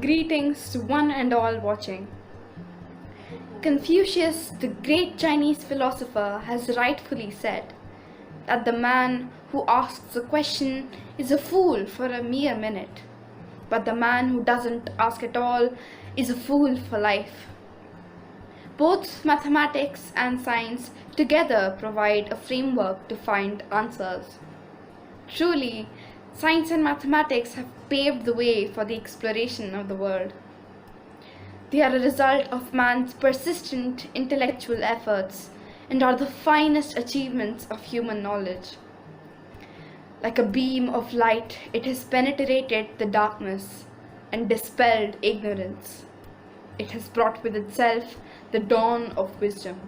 Greetings to one and all watching. Confucius, the great Chinese philosopher, has rightfully said that the man who asks a question is a fool for a mere minute, but the man who doesn't ask at all is a fool for life. Both mathematics and science together provide a framework to find answers. Truly, science and mathematics have paved the way for the exploration of the world. They are a result of man's persistent intellectual efforts and are the finest achievements of human knowledge. Like a beam of light, it has penetrated the darkness and dispelled ignorance. It has brought with itself the dawn of wisdom.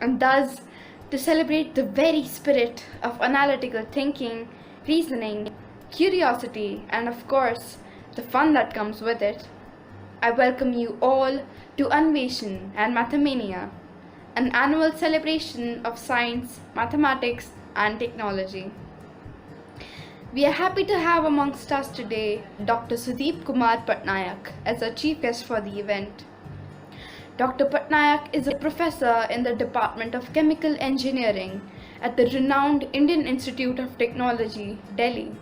And thus, to celebrate the very spirit of analytical thinking, reasoning, curiosity, and of course, the fun that comes with it, I welcome you all to Anveshan and Mathemania, an annual celebration of science, mathematics, and technology. We are happy to have amongst us today Dr. Sudeep Kumar Patnaik as our chief guest for the event. Dr. Patnaik is a professor in the Department of Chemical Engineering at the renowned Indian Institute of Technology, Delhi.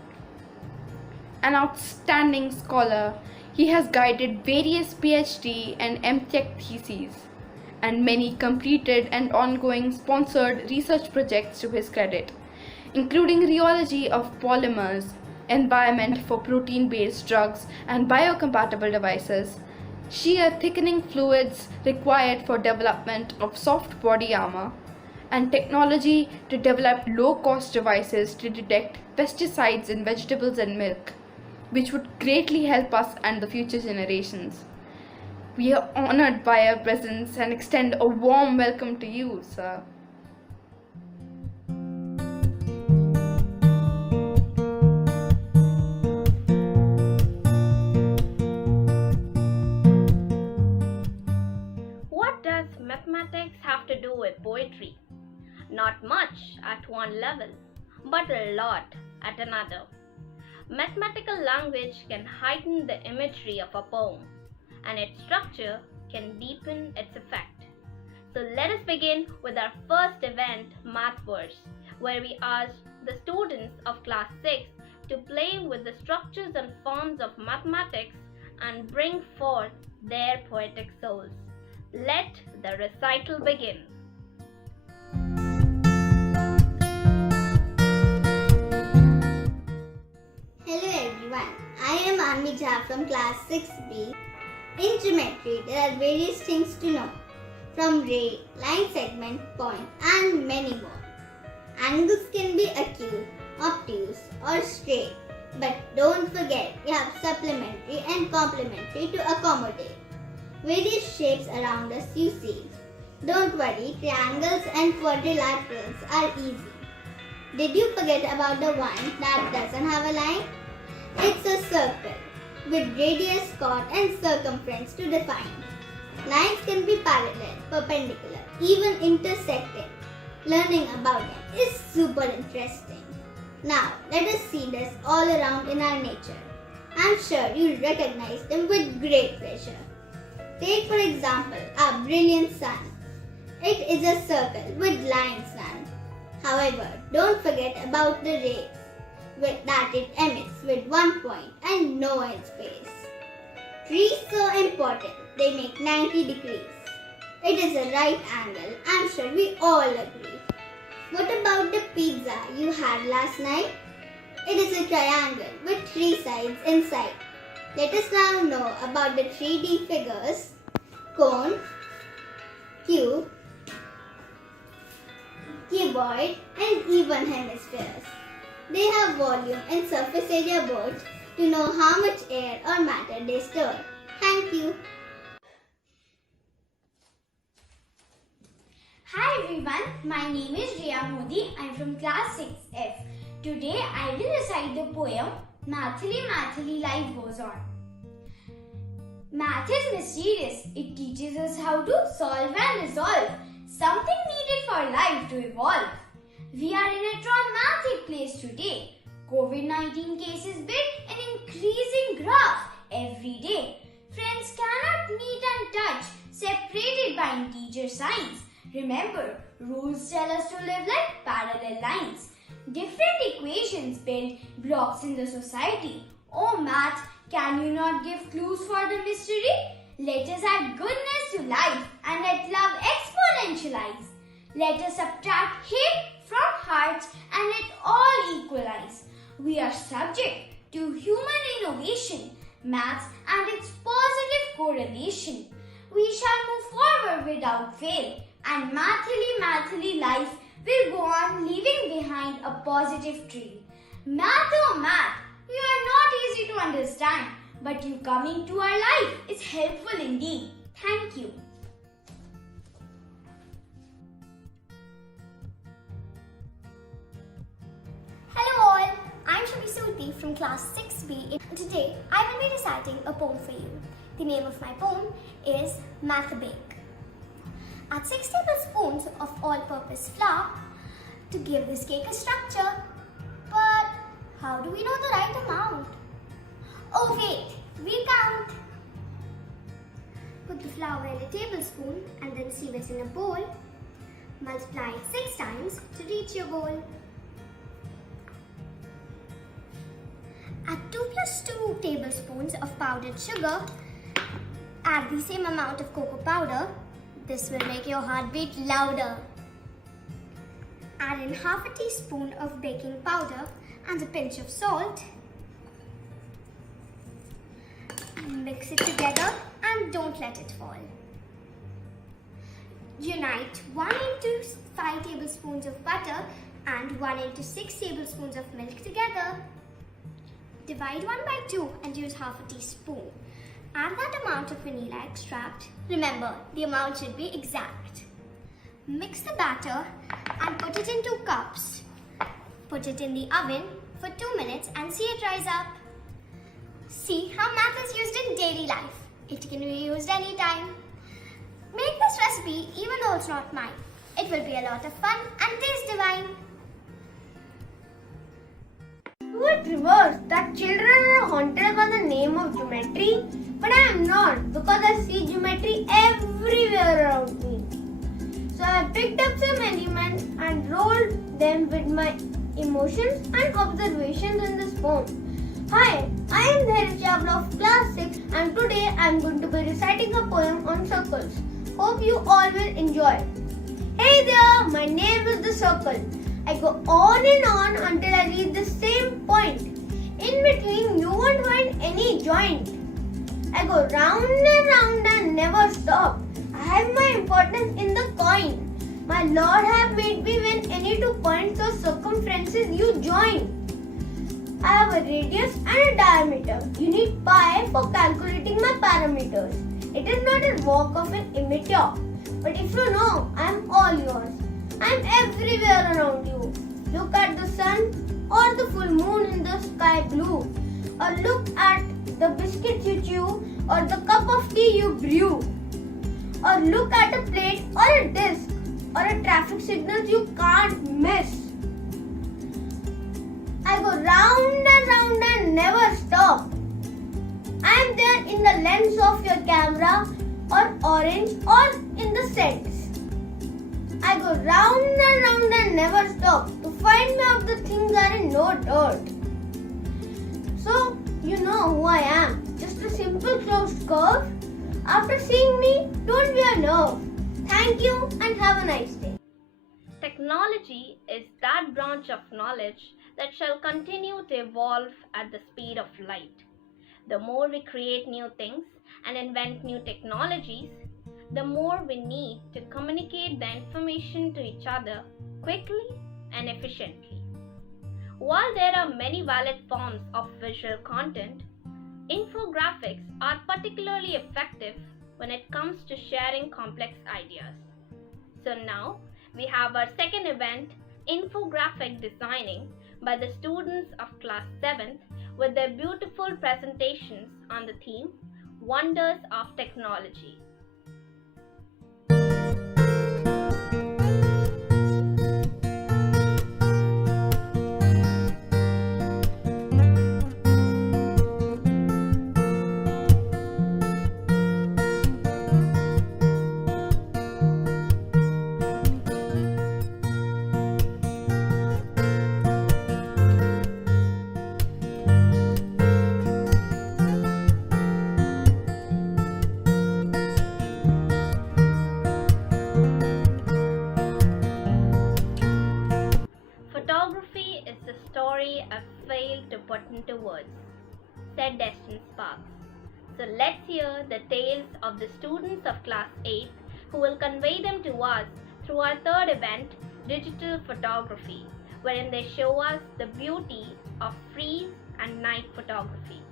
An outstanding scholar, he has guided various PhD and MTech theses and many completed and ongoing sponsored research projects to his credit, including rheology of polymers, environment for protein-based drugs and biocompatible devices, shear thickening fluids required for development of soft body armor, and technology to develop low-cost devices to detect pesticides in vegetables and milk, which would greatly help us and the future generations. We are honored by your presence and extend a warm welcome to you, sir. What does mathematics have to do with poetry? Not much at one level, but a lot at another. Mathematical language can heighten the imagery of a poem, and its structure can deepen its effect. So let us begin with our first event, Math Verse, where we asked the students of class 6 to play with the structures and forms of mathematics and bring forth their poetic souls. Let the recital begin. Hello everyone, I am Anveshan from class 6B. In geometry, there are various things to know, from ray, line segment, point, and many more. Angles can be acute, obtuse, or straight, but don't forget you have supplementary and complementary to accommodate. Various shapes around us you see. Don't worry, triangles and quadrilaterals are easy. Did you forget about the one that doesn't have a line? It's a circle with radius, chord, and circumference to define. Lines can be parallel, perpendicular, even intersecting. Learning about them is super interesting. Now, let us see this all around in our nature. I'm sure you'll recognize them with great pleasure. Take for example our brilliant sun. It is a circle with lines none. However, don't forget about the rays that it emits with one point and no end space. Trees so important, they make 90 degrees. It is a right angle, I'm sure we all agree. What about the pizza you had last night? It is a triangle with 3 sides inside. Let us now know about the 3D figures, cone, cube, cuboid, and even hemispheres. They have volume and surface area both to know how much air or matter they store. Thank you. Hi everyone, my name is Riya Modi. I am from class 6F. Today I will recite the poem Mathily Mathily Life Goes On. Math is mysterious. It teaches us how to solve and resolve. something needed for life to evolve. We are in a traumatic place today. COVID-19 cases build an increasing graph every day. Friends cannot meet and touch, separated by integer signs. Remember, rules tell us to live like parallel lines. Different equations build blocks in the society. Oh math, can you not give clues for the mystery? Let us add goodness to life and let love exponentialize. Let us subtract hate from hearts and let all equalize. We are subject to human innovation, maths and its positive correlation. We shall move forward without fail, and mathily life will go on leaving behind a positive trail. Math, oh math, you are not easy to understand, but you coming to our life is helpful indeed. Thank you. Hello all, I'm Shubhi from class 6B. Today I will be reciting a poem for you. The name of my poem is Math Bake. Add 6 tablespoons of all-purpose flour to give this cake a structure. But how do we know the right amount? Oh wait, we'll count. Put the flour in a tablespoon and then sieve it in a bowl. Multiply it 6 times to reach your goal. Add 2 plus 2 tablespoons of powdered sugar. Add the same amount of cocoa powder. This will make your heartbeat louder. Add in half a teaspoon of baking powder and a pinch of salt. Mix it together and don't let it fall. Unite 1 into 5 tablespoons of butter and 1 into 6 tablespoons of milk together. Divide 1 by 2 and use half a teaspoon. Add that amount of vanilla extract. Remember, the amount should be exact. Mix the batter and put it in 2 cups. Put it in the oven for 2 minutes and see it rise up. See how math is used in daily life. It can be used anytime. Make this recipe even though it's not mine. It will be a lot of fun and taste divine. Who would reverse that children are haunted by the name of geometry? But I am not, because I see geometry everywhere around me. So I picked up some elements and rolled them with my emotions and observations in this poem. Hi, I am Dhairya Chawla of class 6 and today I am going to be reciting a poem on circles. Hope you all will enjoy. Hey there, my name is the circle. I go on and on until I reach the same point. In between, you won't find any joint. I go round and round and never stop. I have my importance in the coin. My Lord have made me when any 2 points or circumferences you join. I have a radius and a diameter. You need pi for calculating my parameters. It is not a walk of an amateur. But if you know, I am all yours. I am everywhere around you. Look at the sun or the full moon in the sky blue. Or look at the biscuits you chew or the cup of tea you brew. Or look at a plate or a disc or a traffic signal you can't miss. I go round and never stop. I am there in the lens of your camera or orange or in the sense. I go round and never stop. To find me out the things are in no dirt. So, you know who I am. Just a simple closed curve. After seeing me, don't be unnerved. Thank you and have a nice day. Technology is that branch of knowledge that shall continue to evolve at the speed of light. The more we create new things and invent new technologies, the more we need to communicate the information to each other quickly and efficiently. While there are many valid forms of visual content, infographics are particularly effective when it comes to sharing complex ideas. So now we have our second event, Infographic Designing, by the students of class 7th with their beautiful presentations on the theme Wonders of Technology. I have failed to put into words, said Destin Sparks. So let's hear the tales of the students of Class 8 who will convey them to us through our third event, Digital Photography, wherein they show us the beauty of freeze and night photography.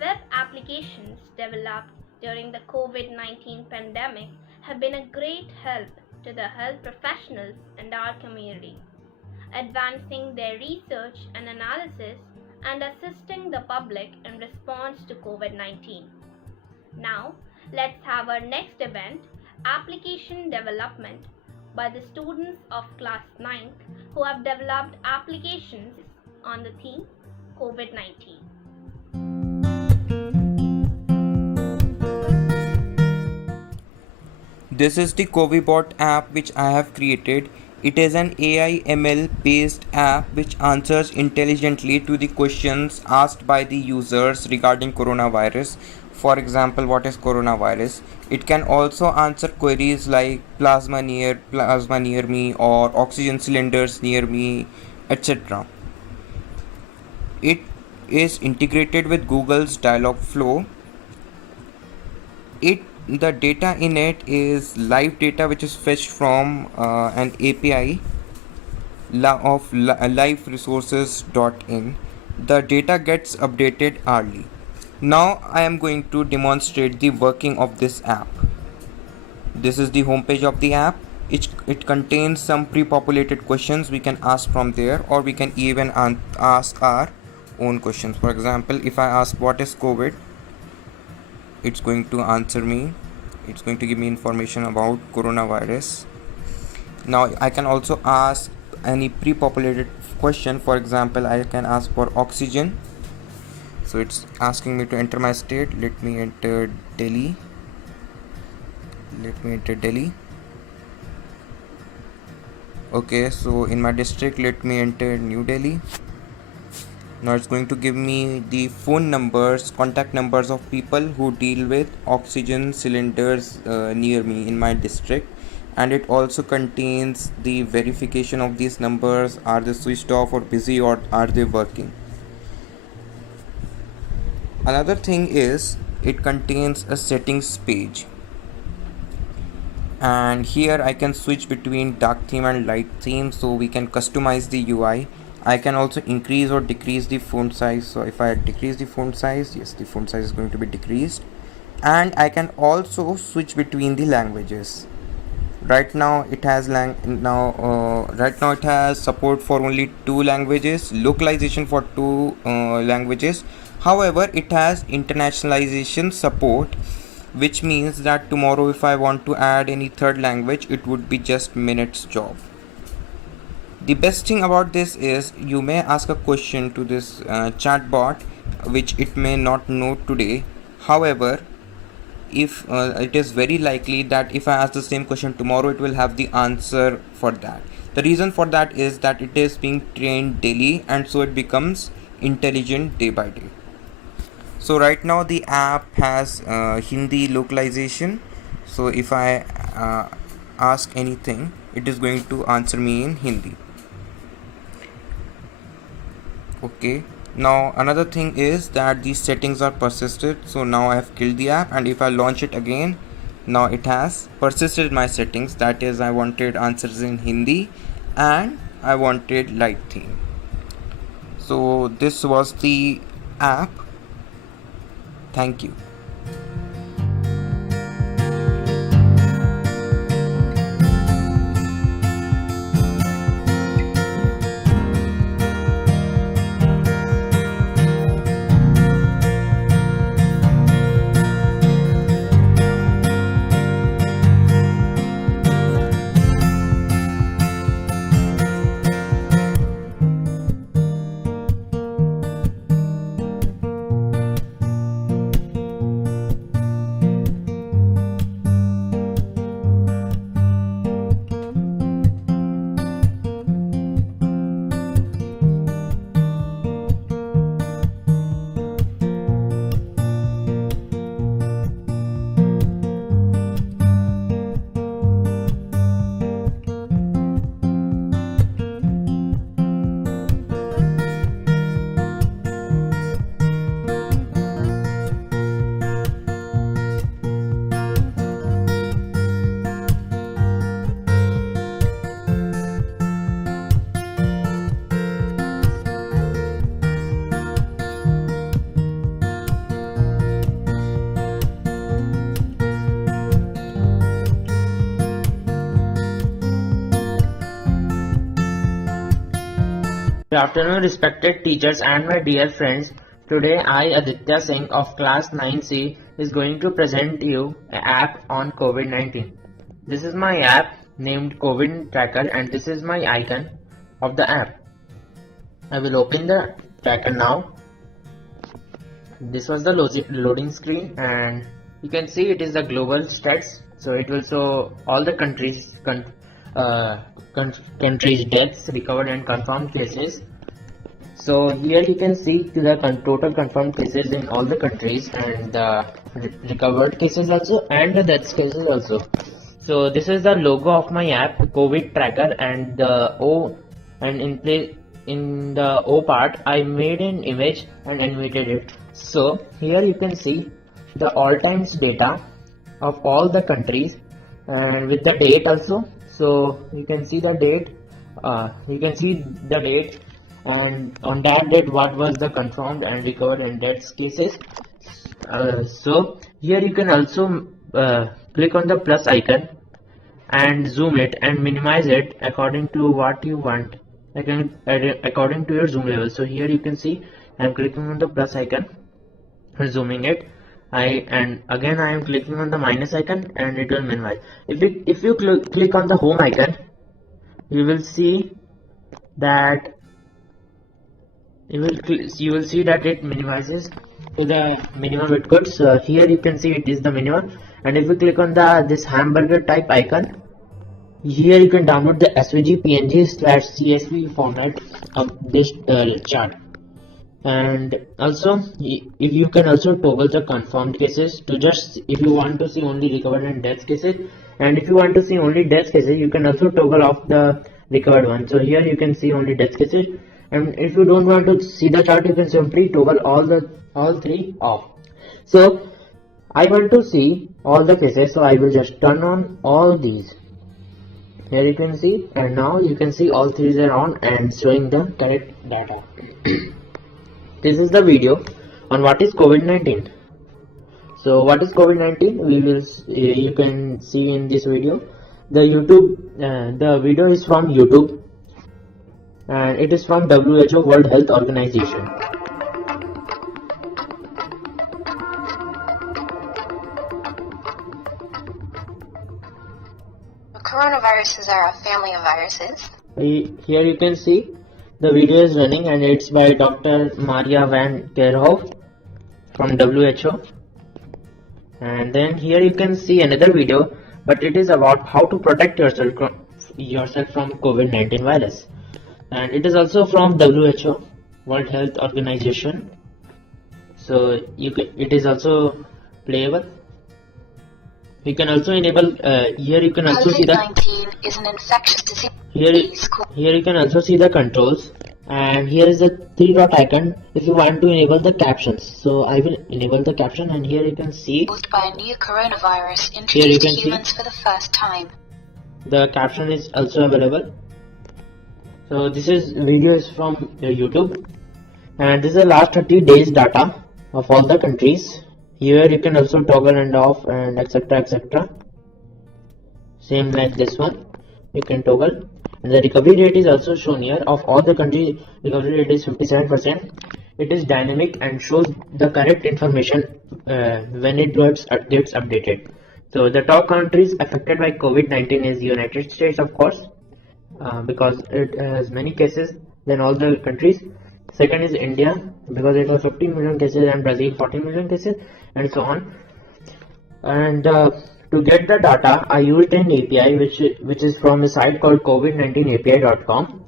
Web applications developed during the COVID 19 pandemic have been a great help to the health professionals in our community, advancing their research and analysis and assisting the public in response to COVID 19. Now, let's have our next event, Application Development, by the students of Class 9th who have developed applications on the theme COVID 19. This is the CoviBot app which I have created. It is an AI ML based app which answers intelligently to the questions asked by the users regarding coronavirus. For example, what is coronavirus? It can also answer queries like plasma near me, or oxygen cylinders near me, etc. It is integrated with Google's Dialogflow. The data in it is live data which is fetched from an API of liveresources.in. The data gets updated hourly. Now I am going to demonstrate the working of this app. This is the homepage of the app. It contains some pre-populated questions we can ask from there, or we can even ask our own questions. For example, if I ask what is COVID, it's going to answer me. It's going to give me information about coronavirus. Now I can also ask any pre-populated question. For example, I can ask for oxygen. So it's asking me to enter my state. Let me enter Delhi. Okay, so in my district, let me enter New Delhi. Now it's going to give me the phone numbers, contact numbers of people who deal with oxygen cylinders near me in my district, and it also contains the verification of these numbers. Are they switched off or busy, or are they working? Another thing is it contains a settings page, and here I can switch between dark theme and light theme, so we can customize the UI. I can also increase or decrease the font size. So if I decrease the font size, yes, the font size is going to be decreased. And I can also switch between the languages. Right now it has it has support for only 2 languages, localization for 2 languages. However, it has internationalization support, which means that tomorrow if I want to add any third language, it would be just minutes job. The best thing about this is you may ask a question to this chatbot which it may not know today. However, if it is very likely that if I ask the same question tomorrow, it will have the answer for that. The reason for that is that it is being trained daily, and so it becomes intelligent day by day. So right now the app has Hindi localization. So if I ask anything, it is going to answer me in Hindi. Okay, now another thing is that these settings are persisted. So now I have killed the app, and if I launch it again, now it has persisted my settings. That is, I wanted answers in Hindi and I wanted light theme. So this was the app. Thank you. Good afternoon, respected teachers and my dear friends. Today I, Aditya Singh of class 9C, is going to present you an app on COVID-19. This is my app named COVID Tracker and this is my icon of the app. I will open the tracker now. This was the loading screen and you can see it is the global stats. So it will show all the countries' deaths, recovered and confirmed cases. So here you can see the total confirmed cases in all the countries and the recovered cases also and the death cases also. So this is the logo of my app, COVID Tracker, and the O, and in the O part I made an image and animated it. So here you can see the all times data of all the countries and with the date also. So you can see the date, and on that date what was the confirmed and recovered and death cases. So here you can also click on the plus icon and zoom it and minimize it according to what you want, according to your zoom level. So here you can see I'm clicking on the plus icon and zooming it. And again I am clicking on the minus icon and it will minimize. If you click on the home icon, you will see that you will see that it minimizes to the minimum it could. So here you can see it is the minimum, and if you click on this hamburger type icon, here you can download the SVG, PNG/CSV format of this chart. And also if you can also toggle the confirmed cases to just if you want to see only recovered and death cases, and if you want to see only death cases you can also toggle off the recovered one. So here you can see only death cases, and if you don't want to see the chart you can simply toggle all three off. So I want to see all the cases, so I will just turn on all these. Here you can see, and now you can see all three are on and showing the correct data. This is the video on what is COVID-19. So what is COVID-19? You can see in this video. The video is from YouTube, and it is from WHO, World Health Organization. Coronaviruses are a family of viruses. Here you can see the video is running and it's by Dr. Maria van Kerkhove from WHO. And then here you can see another video, but it is about how to protect yourself from COVID-19 virus. And it is also from WHO, World Health Organization. So it is also playable. You can also enable here you can also see the COVID-19 is an infectious disease. Here you can also see the controls, and here is the 3-dot icon if you want to enable the captions. So I will enable the caption, and here you can see caused by a new coronavirus introduced to humans for the first time. The caption is also available. So this video is from YouTube, and this is the last 30 days data of all the countries. Here you can also toggle and off and etc. Same like this one, you can toggle. And the recovery rate is also shown here. Of all the countries, recovery rate is 57%. It is dynamic and shows the correct information when it gets updated. So the top countries affected by COVID-19 is United States, of course, because it has many cases than all the countries. Second is India, because it has 15 million cases, and Brazil 14 million cases, and so on. And to get the data, I used an API which is from a site called covid19api.com.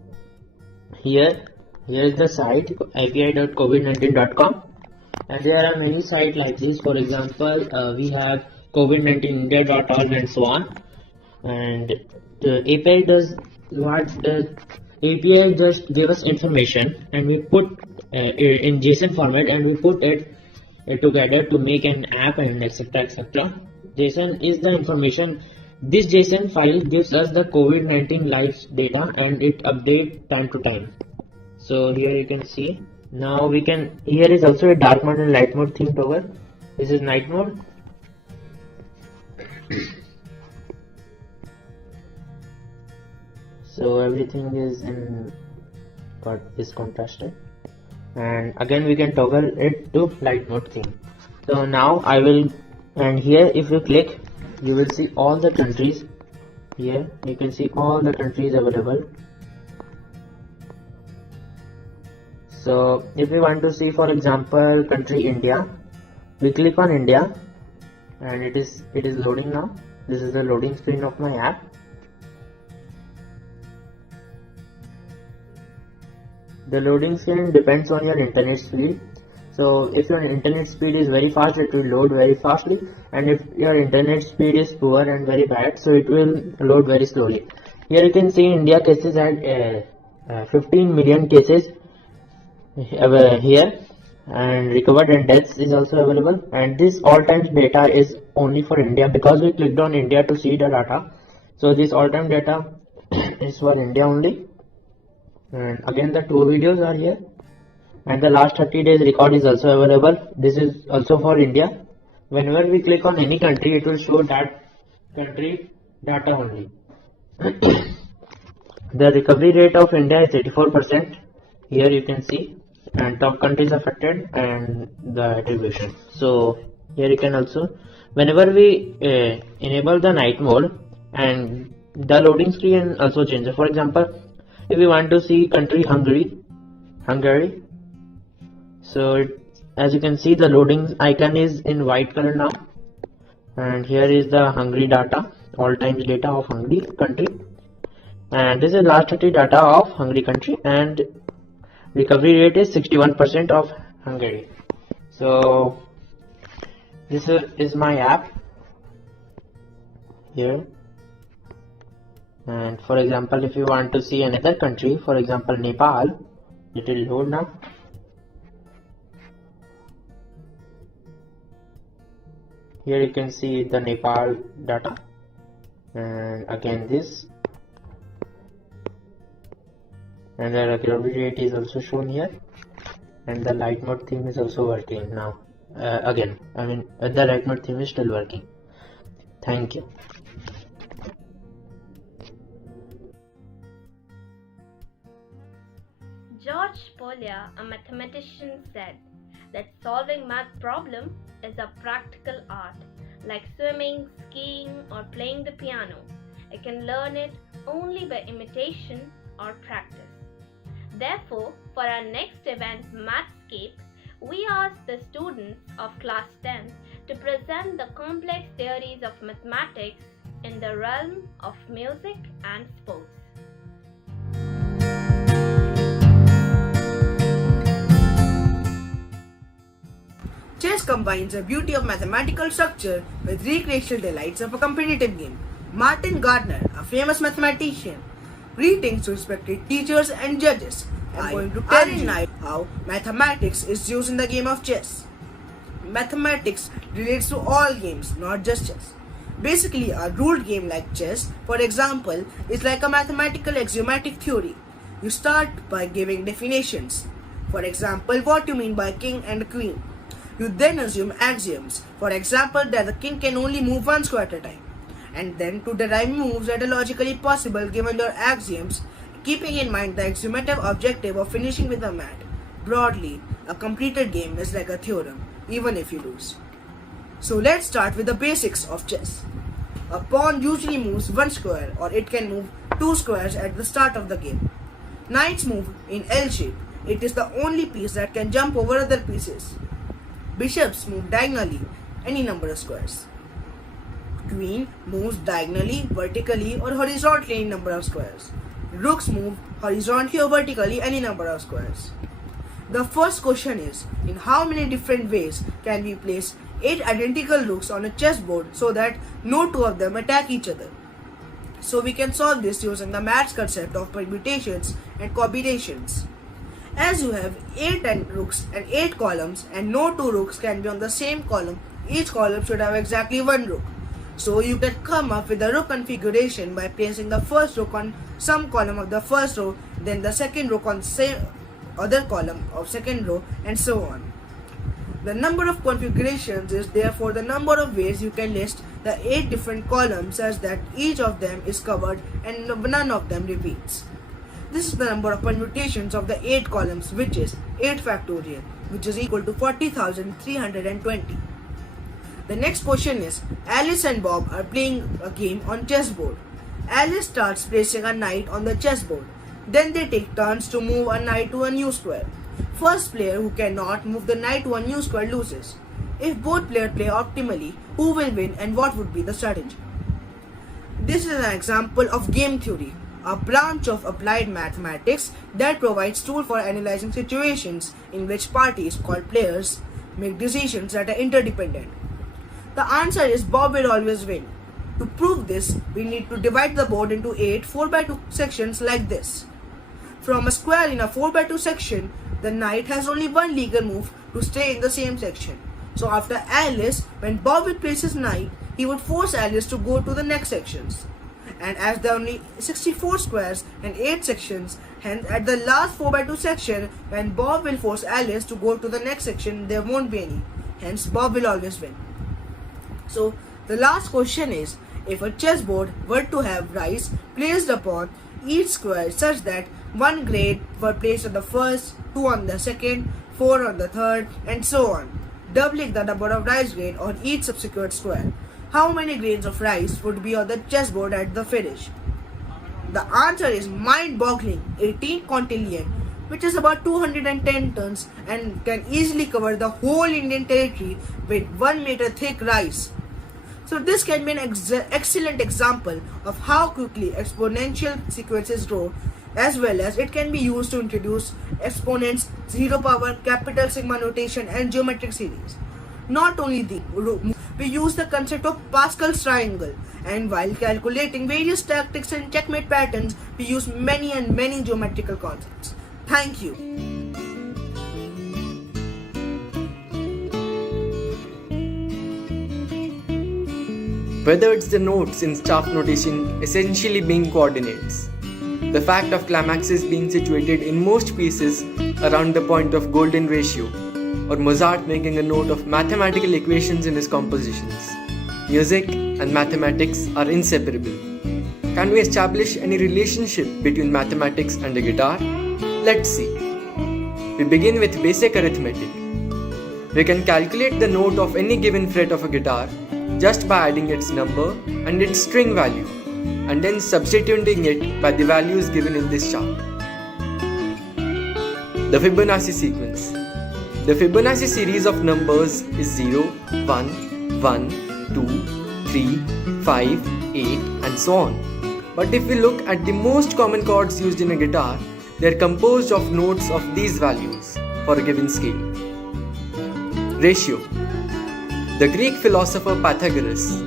Here is the site api.covid19.com, and there are many sites like this. For example, we have covid19india.org and so on. And the API does what the API just give us information, and we put in JSON format, and we put it together to make an app and etc. JSON is the information. This JSON file gives us the COVID-19 live data, and it updates time to time. So here you can see. Now here is also a dark mode and light mode theme toggle. This is night mode. So everything is in got this contrasted, and again we can toggle it to light mode theme. So now I will, and here if you click, you will see all the countries. Here you can see all the countries available. So if we want to see, for example, country India, we click on India, and it is loading now. This is the loading screen of my app. The loading screen depends on your internet speed. So if your internet speed is very fast, it will load very fastly, and if your internet speed is poor and very bad, so it will load very slowly. Here you can see India cases at 15 million cases here, and recovered and deaths is also available, and this all times data is only for India because we clicked on India to see the data. So this all time data is for India only, and again the 2 videos are here, and the last 30 days record is also available. This is also for India. Whenever we click on any country, it will show that country data only. The recovery rate of India is 84%. Here you can see, and top countries affected and the attribution. So here you can also, whenever we enable the night mode, and the loading screen also changes. For example, if we want to see country Hungary, so as you can see, the loading icon is in white color now, and here is the Hungary data, all times data of Hungary country, and this is last 30 data of Hungary country, and recovery rate is 61% of Hungary. So this is my app here, and for example, if you want to see another country, for example Nepal, it will load now. Here you can see the Nepal data, and again this, and the recovery rate is also shown here, and the light mode theme is also working now. The light mode theme is still working. Thank you. George Polya, a mathematician, said that solving math problem is a practical art, like swimming, skiing, or playing the piano. I can learn it only by imitation or practice. Therefore, for our next event, Mathscape, we asked the students of class 10 to present the complex theories of mathematics in the realm of music and sports. Chess combines the beauty of mathematical structure with recreational delights of a competitive game. Martin Gardner, a famous mathematician, greetings to respected teachers and judges. I am going to tell you now how mathematics is used in the game of chess. Mathematics relates to all games, not just chess. Basically, a ruled game like chess, for example, is like a mathematical axiomatic theory. You start by giving definitions. For example, what you mean by king and queen. You then assume axioms. For example, that the king can only move one square at a time. And then to derive moves that are logically possible given your axioms, keeping in mind the axiomatic objective of finishing with a mat. Broadly, a completed game is like a theorem, even if you lose. So let's start with the basics of chess. A pawn usually moves one square, or it can move two squares at the start of the game. Knights move in L shape. It is the only piece that can jump over other pieces. Bishops move diagonally, any number of squares. Queen moves diagonally, vertically, or horizontally any number of squares. Rooks move horizontally or vertically any number of squares. The first question is, in how many different ways can we place 8 identical rooks on a chessboard so that no two of them attack each other? So we can solve this using the maths concept of permutations and combinations. As you have 8 rooks and 8 columns, and no 2 rooks can be on the same column, each column should have exactly 1 rook. So you can come up with a rook configuration by placing the first rook on some column of the first row, then the second rook on same other column of second row, and so on. The number of configurations is therefore the number of ways you can list the 8 different columns such that each of them is covered and none of them repeats. This is the number of permutations of the 8 columns, which is 8 factorial, which is equal to 40,320. The next question is, Alice and Bob are playing a game on chessboard. Alice starts placing a knight on the chessboard. Then they take turns to move a knight to a new square. First player who cannot move the knight to a new square loses. If both players play optimally, who will win and what would be the strategy? This is an example of game theory, a branch of applied mathematics that provides tools for analyzing situations in which parties, called players, make decisions that are interdependent. The answer is Bob will always win. To prove this, we need to divide the board into 8 4x2 sections like this. From a square in a 4x2 section, the knight has only one legal move to stay in the same section. So after Alice, when Bob will place his knight, he would force Alice to go to the next sections. And as there are only 64 squares and 8 sections, hence at the last 4x2 section, when Bob will force Alice to go to the next section, there won't be any. Hence, Bob will always win. So, the last question is, if a chessboard were to have rice placed upon each square such that 1 grade were placed on the first, 2 on the second, 4 on the third, and so on, doubling the number of rice grains on each subsequent square, how many grains of rice would be on the chessboard at the finish? The answer is mind-boggling, 18 quintillion, which is about 210 tons and can easily cover the whole Indian territory with 1 meter thick rice. So this can be an excellent example of how quickly exponential sequences grow, as well as it can be used to introduce exponents, zero power, capital sigma notation and geometric series. Not only the we use the concept of Pascal's triangle, and while calculating various tactics and checkmate patterns, we use many geometrical concepts. Thank you. Whether it's the notes in staff notation essentially being coordinates, the fact of climaxes being situated in most pieces around the point of golden ratio, or Mozart making a note of mathematical equations in his compositions, music and mathematics are inseparable. Can we establish any relationship between mathematics and a guitar? Let's see. We begin with basic arithmetic. We can calculate the note of any given fret of a guitar just by adding its number and its string value, and then substituting it by the values given in this chart. The Fibonacci sequence. The Fibonacci series of numbers is 0, 1, 1, 2, 3, 5, 8 and so on. But if we look at the most common chords used in a guitar, they are composed of notes of these values for a given scale. Ratio. The Greek philosopher Pythagoras,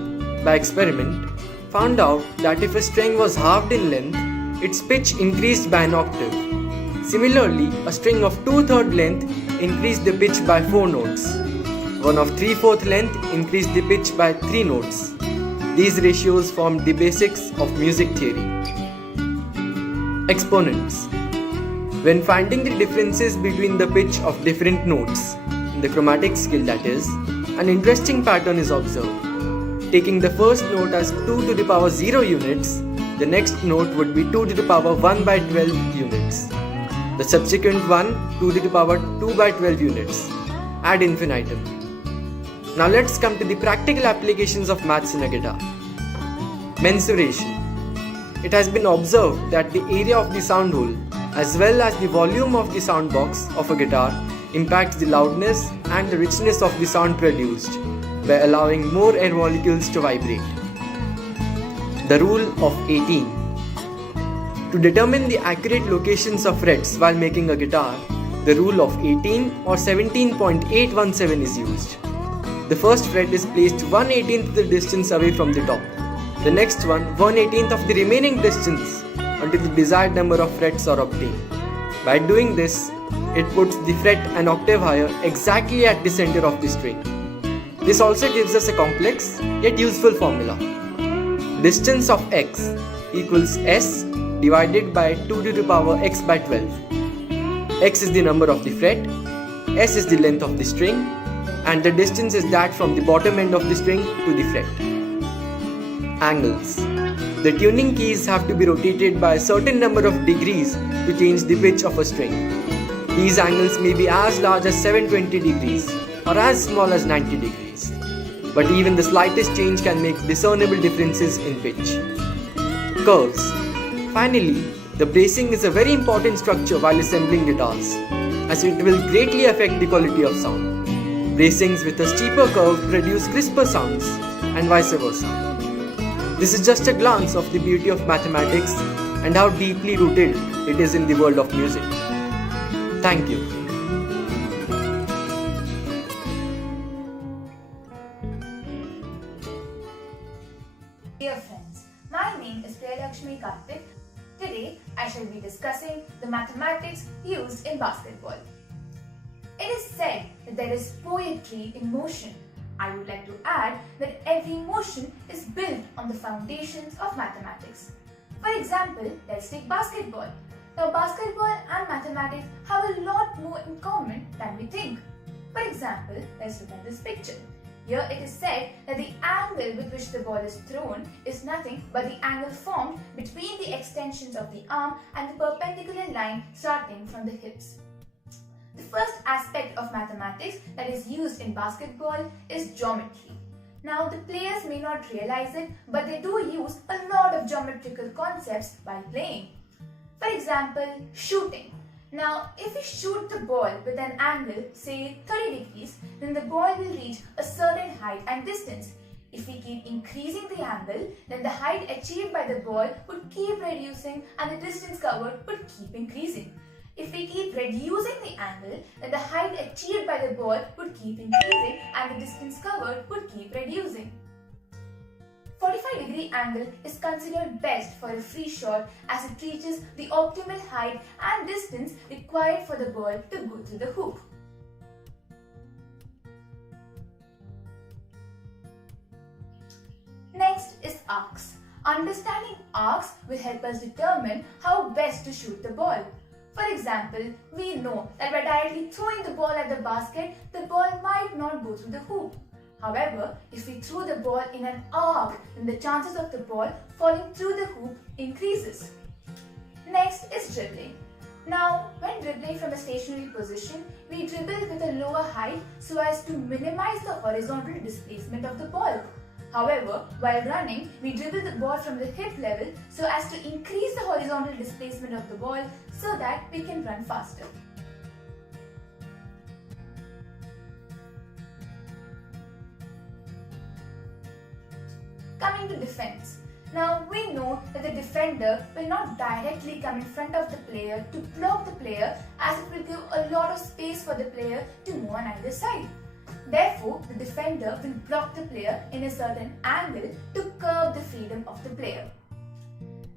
by experiment, found out that if a string was halved in length, its pitch increased by an octave. Similarly, a string of 2/3 length increased the pitch by 4 notes. One of 3/4 length increased the pitch by 3 notes. These ratios formed the basics of music theory. Exponents. When finding the differences between the pitch of different notes, in the chromatic scale that is, an interesting pattern is observed. Taking the first note as 2 to the power 0 units, the next note would be 2 to the power 1 by 12 units. The subsequent one 2 to the power 2 by 12 units, ad infinitum. Now let's come to the practical applications of maths in a guitar. Mensuration. It has been observed that the area of the sound hole as well as the volume of the sound box of a guitar impacts the loudness and the richness of the sound produced by allowing more air molecules to vibrate. The rule of 18. To determine the accurate locations of frets while making a guitar, the rule of 18 or 17.817 is used. The first fret is placed 1/18th the distance away from the top. The next one 1/18th of the remaining distance until the desired number of frets are obtained. By doing this, it puts the fret an octave higher exactly at the center of the string. This also gives us a complex yet useful formula. Distance of x equals s divided by 2 to the power x by 12. X is the number of the fret, s is the length of the string, and the distance is that from the bottom end of the string to the fret. Angles. The tuning keys have to be rotated by a certain number of degrees to change the pitch of a string. These angles may be as large as 720 degrees or as small as 90 degrees. But even the slightest change can make discernible differences in pitch. Curves. Finally, the bracing is a very important structure while assembling guitars, as it will greatly affect the quality of sound. Bracings with a steeper curve produce crisper sounds, and vice versa. This is just a glance of the beauty of mathematics and how deeply rooted it is in the world of music. Thank you. Dear friends, my name is Priyalakshmi Karthik. Today I shall be discussing the mathematics used in basketball. It is said that there is poetry in motion. I would like to add that every motion is built on the foundations of mathematics. For example, let's take basketball. Now, basketball and mathematics have a lot more in common than we think. For example, let's look at this picture. Here it is said that the angle with which the ball is thrown is nothing but the angle formed between the extensions of the arm and the perpendicular line starting from the hips. The first aspect of mathematics that is used in basketball is geometry. Now, the players may not realize it, but they do use a lot of geometrical concepts while playing. For example, shooting. Now, if we shoot the ball with an angle, say 30 degrees, then the ball will reach a certain height and distance. If we keep increasing the angle, then the height achieved by the ball would keep reducing and the distance covered would keep increasing. If we keep reducing the angle, then the height achieved by the ball would keep increasing and the distance covered would keep reducing. 45-degree angle is considered best for a free shot as it reaches the optimal height and distance required for the ball to go through the hoop. Next is arcs. Understanding arcs will help us determine how best to shoot the ball. For example, we know that by directly throwing the ball at the basket, the ball might not go through the hoop. However, if we throw the ball in an arc, then the chances of the ball falling through the hoop increases. Next is dribbling. Now, when dribbling from a stationary position, we dribble with a lower height so as to minimize the horizontal displacement of the ball. However, while running, we dribble the ball from the hip level so as to increase the horizontal displacement of the ball so that we can run faster. Coming to defense. Now, we know that the defender will not directly come in front of the player to block the player, as it will give a lot of space for the player to move on either side. Therefore, the defender will block the player in a certain angle to curb the freedom of the player.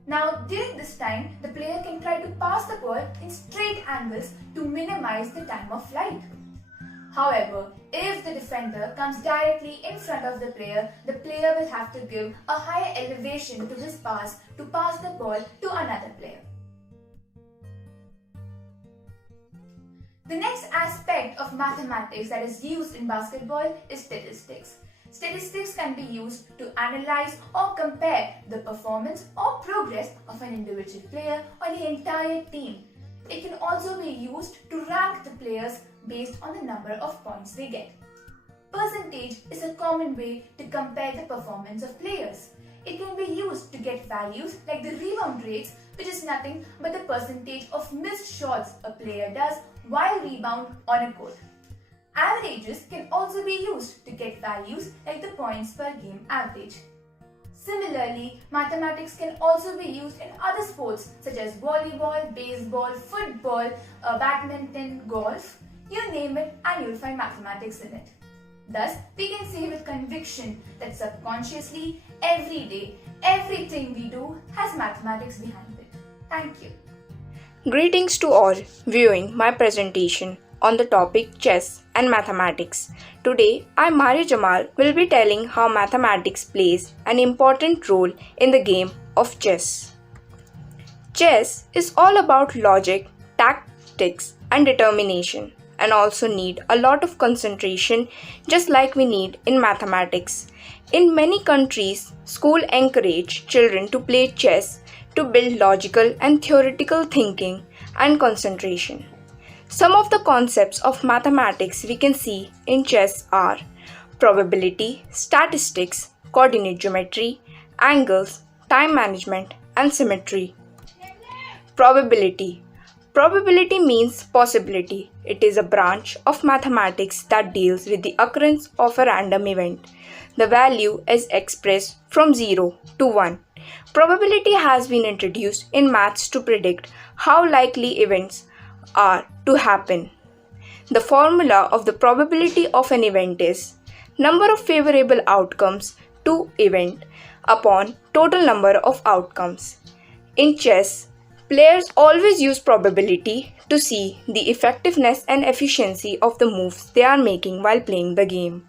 Now, during this time, the player can try to pass the ball in straight angles to minimize the time of flight. However, if the defender comes directly in front of the player will have to give a higher elevation to his pass to pass the ball to another player. The next aspect of mathematics that is used in basketball is statistics. Statistics can be used to analyze or compare the performance or progress of an individual player or the entire team. It can also be used to rank the players based on the number of points they get. Percentage is a common way to compare the performance of players. It can be used to get values like the rebound rates, which is nothing but the percentage of missed shots a player does while rebound on a court. Averages can also be used to get values like the points per game average. Similarly, mathematics can also be used in other sports such as volleyball, baseball, football, badminton, golf. You name it and you'll find mathematics in it. Thus, we can say with conviction that subconsciously, every day, everything we do has mathematics behind it. Thank you. Greetings to all viewing my presentation on the topic chess and mathematics. Today, I, Mari Jamal, will be telling how mathematics plays an important role in the game of chess. Chess is all about logic, tactics, and determination, and also need a lot of concentration just like we need in mathematics. In many countries, schools encourage children to play chess to build logical and theoretical thinking and concentration. Some of the concepts of mathematics we can see in chess are probability, statistics, coordinate geometry, angles, time management, and symmetry. Probability. Probability means possibility. It is a branch of mathematics that deals with the occurrence of a random event. The value is expressed from 0 to 1. Probability has been introduced in maths to predict how likely events are to happen. The formula of the probability of an event is number of favorable outcomes to event upon total number of outcomes. In chess, players always use probability to see the effectiveness and efficiency of the moves they are making while playing the game.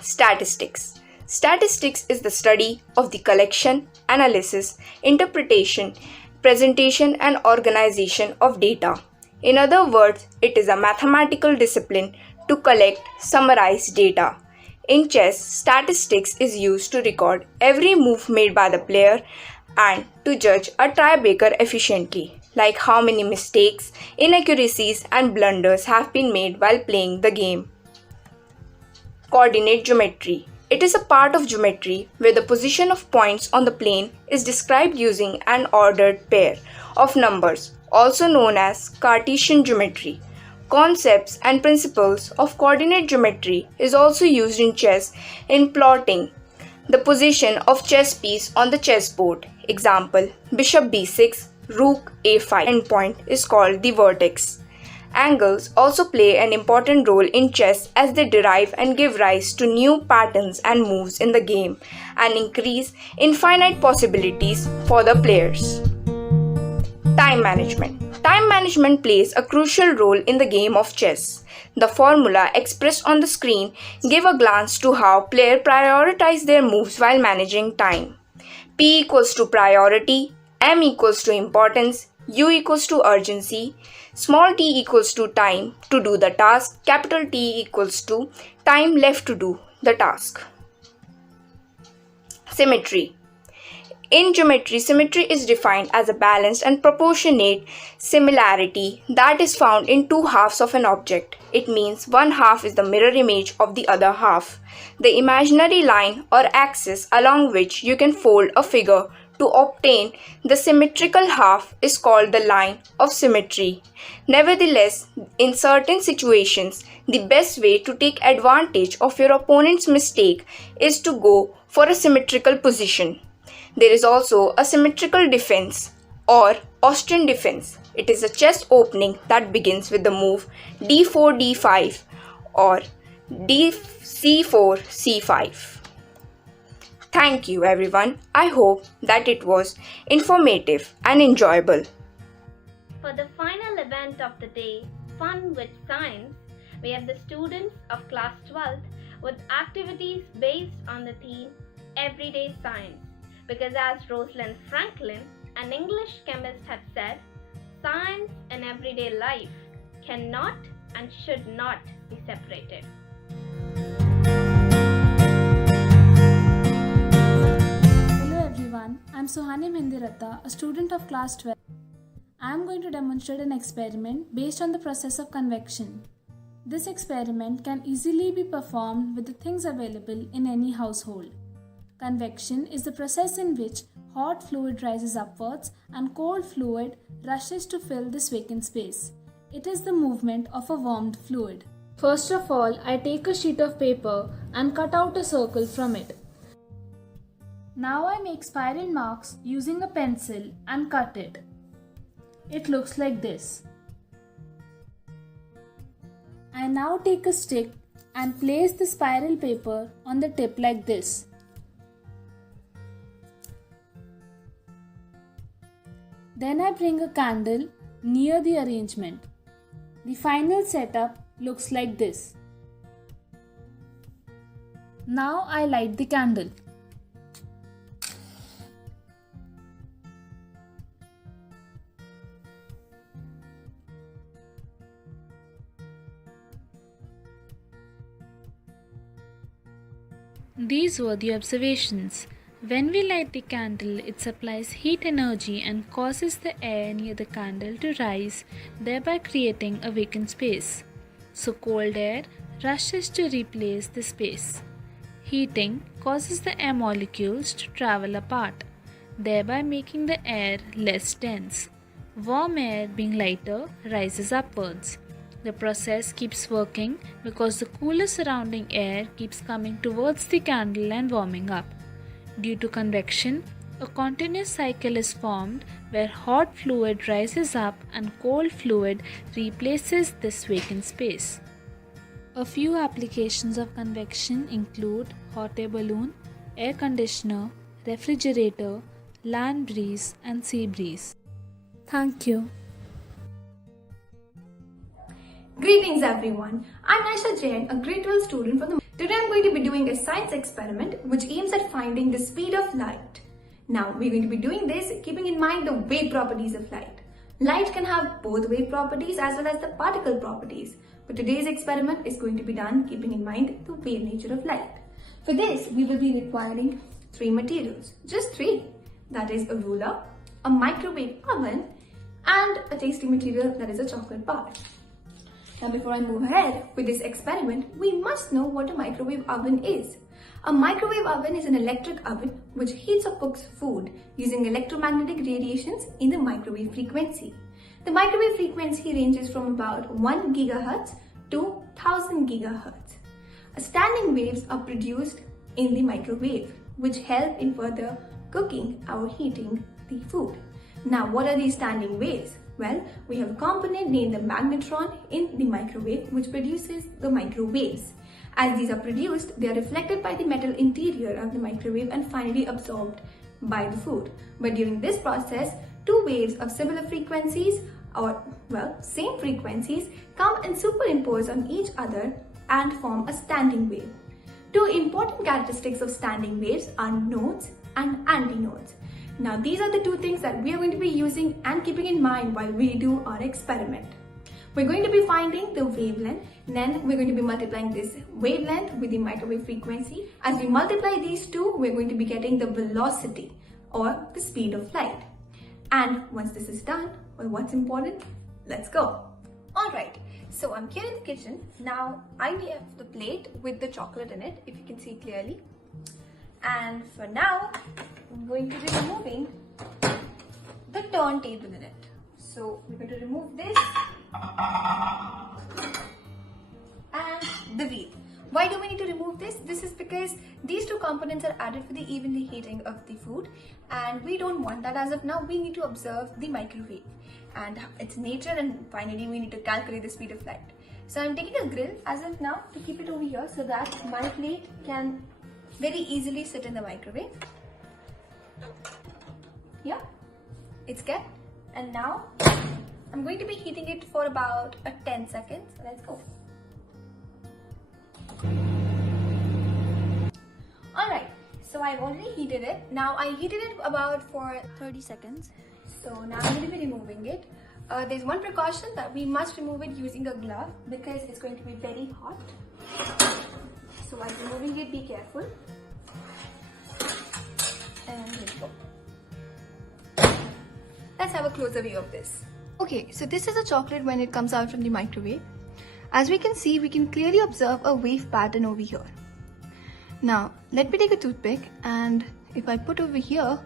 Statistics. Statistics is the study of the collection, analysis, interpretation, presentation, and organization of data. In other words, it is a mathematical discipline to collect, summarize data. In chess, statistics is used to record every move made by the player and to judge a tiebreaker efficiently, like how many mistakes, inaccuracies, and blunders have been made while playing the game. Coordinate geometry. It is a part of geometry where the position of points on the plane is described using an ordered pair of numbers, also known as Cartesian geometry. Concepts and principles of coordinate geometry is also used in chess in plotting the position of chess piece on the chessboard. Example: bishop b6, rook a5. Endpoint is called the vertex. Angles also play an important role in chess as they derive and give rise to new patterns and moves in the game and increase infinite possibilities for the players. Time management. Time management plays a crucial role in the game of chess. The formula expressed on the screen give a glance to how players prioritize their moves while managing time. P equals to priority, M equals to importance, U equals to urgency, small t equals to time to do the task, capital T equals to time left to do the task. Symmetry. In geometry, symmetry is defined as a balanced and proportionate similarity that is found in two halves of an object. It means one half is the mirror image of the other half. The imaginary line or axis along which you can fold a figure to obtain the symmetrical half is called the line of symmetry. Nevertheless, in certain situations, the best way to take advantage of your opponent's mistake is to go for a symmetrical position. There is also a symmetrical defense or Austrian defense. It is a chess opening that begins with the move d4 d5 or c4 c5. Thank you everyone. I hope that it was informative and enjoyable. For the final event of the day, Fun with Science, we have the students of class 12th with activities based on the theme Everyday Science. Because as Rosalind Franklin, an English chemist, had said, science and everyday life cannot and should not be separated. Hello everyone, I am Suhani Mendiratta, a student of class 12. I am going to demonstrate an experiment based on the process of convection. This experiment can easily be performed with the things available in any household. Convection is the process in which hot fluid rises upwards and cold fluid rushes to fill this vacant space. It is the movement of a warmed fluid. First of all, I take a sheet of paper and cut out a circle from it. Now I make spiral marks using a pencil and cut it. It looks like this. I now take a stick and place the spiral paper on the tip like this. Then I bring a candle near the arrangement. The final setup looks like this. Now I light the candle. These were the observations. When we light the candle, it supplies heat energy and causes the air near the candle to rise, thereby creating a vacant space. So cold air rushes to replace the space. Heating causes the air molecules to travel apart, thereby making the air less dense. Warm air, being lighter, rises upwards. The process keeps working because the cooler surrounding air keeps coming towards the candle and warming up. Due to convection, a continuous cycle is formed where hot fluid rises up and cold fluid replaces this vacant space. A few applications of convection include hot air balloon, air conditioner, refrigerator, land breeze, and sea breeze. Thank you. Greetings everyone, I'm Aisha Jain, a grade 12 student from the... Today I'm going to be doing a science experiment which aims at finding the speed of light. Now we're going to be doing this keeping in mind the wave properties of light. Light can have both wave properties as well as the particle properties, but today's experiment is going to be done keeping in mind the wave nature of light. For this we will be requiring 3 materials, just 3. That is a ruler, a microwave oven and a tasty material that is a chocolate bar. Now before I move ahead with this experiment, we must know what a microwave oven is. A microwave oven is an electric oven which heats or cooks food using electromagnetic radiations in the microwave frequency. The microwave frequency ranges from about 1 GHz to 1000 GHz. Standing waves are produced in the microwave which help in further cooking or heating the food. Now what are these standing waves? Well, we have a component named the magnetron in the microwave which produces the microwaves. As these are produced, they are reflected by the metal interior of the microwave and finally absorbed by the food. But during this process, 2 waves of similar frequencies or, well, same frequencies come and superimpose on each other and form a standing wave. 2 important characteristics of standing waves are nodes and antinodes. Now these are the 2 things that we are going to be using and keeping in mind while we do our experiment. We're going to be finding the wavelength, then we're going to be multiplying this wavelength with the microwave frequency. As we multiply these 2, we're going to be getting the velocity or the speed of light. And once this is done, well, what's important? Let's go. Alright, so I'm here in the kitchen. Now I have the plate with the chocolate in it, if you can see clearly. And for now, I'm going to be removing the turntable in it. So we're going to remove this and the wheel. Why do we need to remove this? This is because these 2 components are added for the evenly heating of the food and we don't want that as of now. We need to observe the microwave and its nature, and finally we need to calculate the speed of light. So I'm taking a grill as of now to keep it over here so that my plate can very easily sit in the microwave. Yeah, it's kept, and now I'm going to be heating it for about 10 seconds. Let's go. Alright, so I've already heated it. Now I heated it about for 30 seconds. So now I'm going to be removing it. There's one precaution that we must remove it using a glove because it's going to be very hot. So while removing it, be careful. And here we go. Let's have a closer view of this. Okay, so this is the chocolate when it comes out from the microwave. As we can see, we can clearly observe a wave pattern over here. Now, let me take a toothpick, and if I put over here,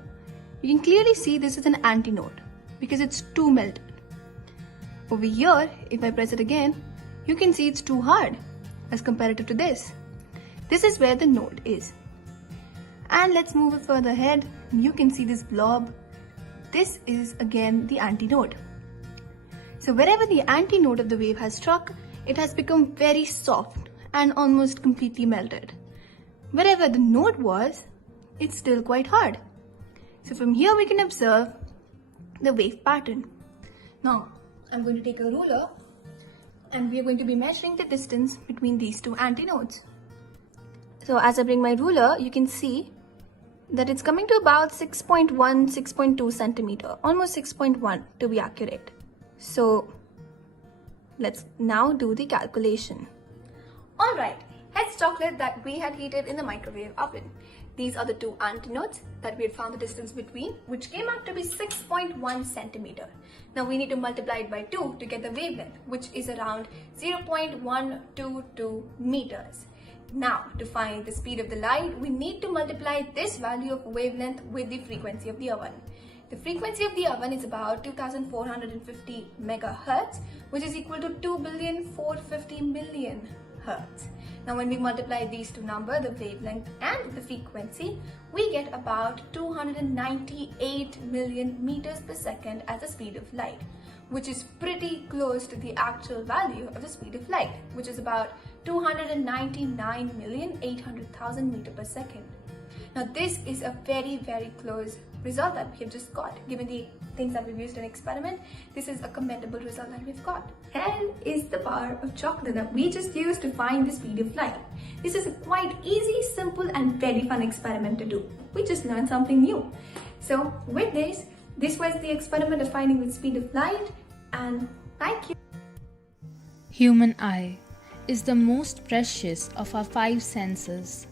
you can clearly see this is an antinode because it's too melted. Over here, if I press it again, you can see it's too hard as comparative to this. This is where the node is. And let's move it further ahead. You can see this blob. This is again the antinode. So wherever the antinode of the wave has struck, it has become very soft and almost completely melted. Wherever the node was, it's still quite hard. So from here we can observe the wave pattern. Now I'm going to take a ruler and we are going to be measuring the distance between these 2 antinodes. So as I bring my ruler, you can see that it's coming to about 6.1, 6.2 centimeter, almost 6.1 to be accurate. So let's now do the calculation. Alright, It's chocolate that we had heated in the microwave oven. These are the two antinodes that we had found the distance between, which came out to be 6.1 centimeter. Now we need to multiply it by 2 to get the wavelength, which is around 0.122 meters. Now, to find the speed of the light, we need to multiply this value of wavelength with the frequency of the oven. The frequency of the oven is about 2450 megahertz, which is equal to 2,450,000,000 hertz. Now when we multiply these two numbers, the wavelength and the frequency, we get about 298 million meters per second as the speed of light, which is pretty close to the actual value of the speed of light, which is about 299,800,000 meters per second. Now this is a very, very close result that we have just got. Given the things that we've used in experiment, this is a commendable result that we've got. Hell is the power of chocolate that we just used to find the speed of light. This is a quite easy, simple and very fun experiment to do. We just learned something new. So with this was the experiment of finding the speed of light, and thank you. Human eye is the most precious of our 5 senses.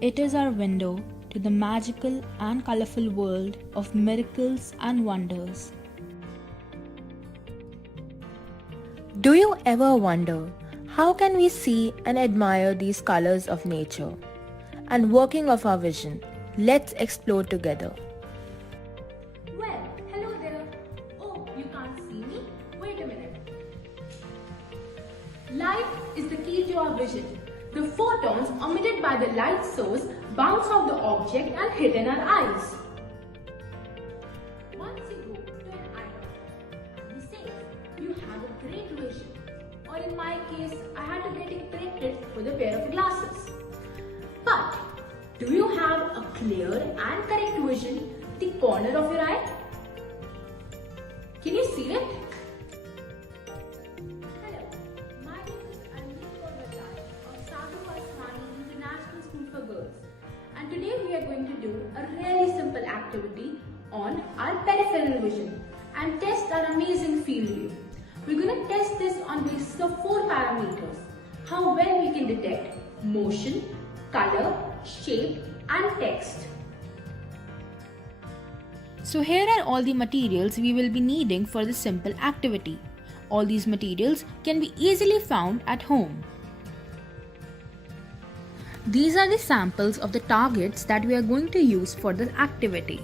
It is our window to the magical and colorful world of miracles and wonders. Do you ever wonder how can we see and admire these colors of nature? And working of our vision, let's explore together. Well, hello there. Oh, you can't see me? Wait a minute. Light is the key to our vision. The photons emitted by the light source bounce off the object and hit in our eyes. Once you go to an eye doctor and he says you have a great vision, or in my case, I had to get it corrected with a pair of glasses. But do you have a clear and correct vision at the corner of your eye? Can you see it? And today we are going to do a really simple activity on our peripheral vision and test our amazing field view. We're going to test this on basis of 4 parameters. How well we can detect motion, color, shape and text. So here are all the materials we will be needing for this simple activity. All these materials can be easily found at home. These are the samples of the targets that we are going to use for this activity.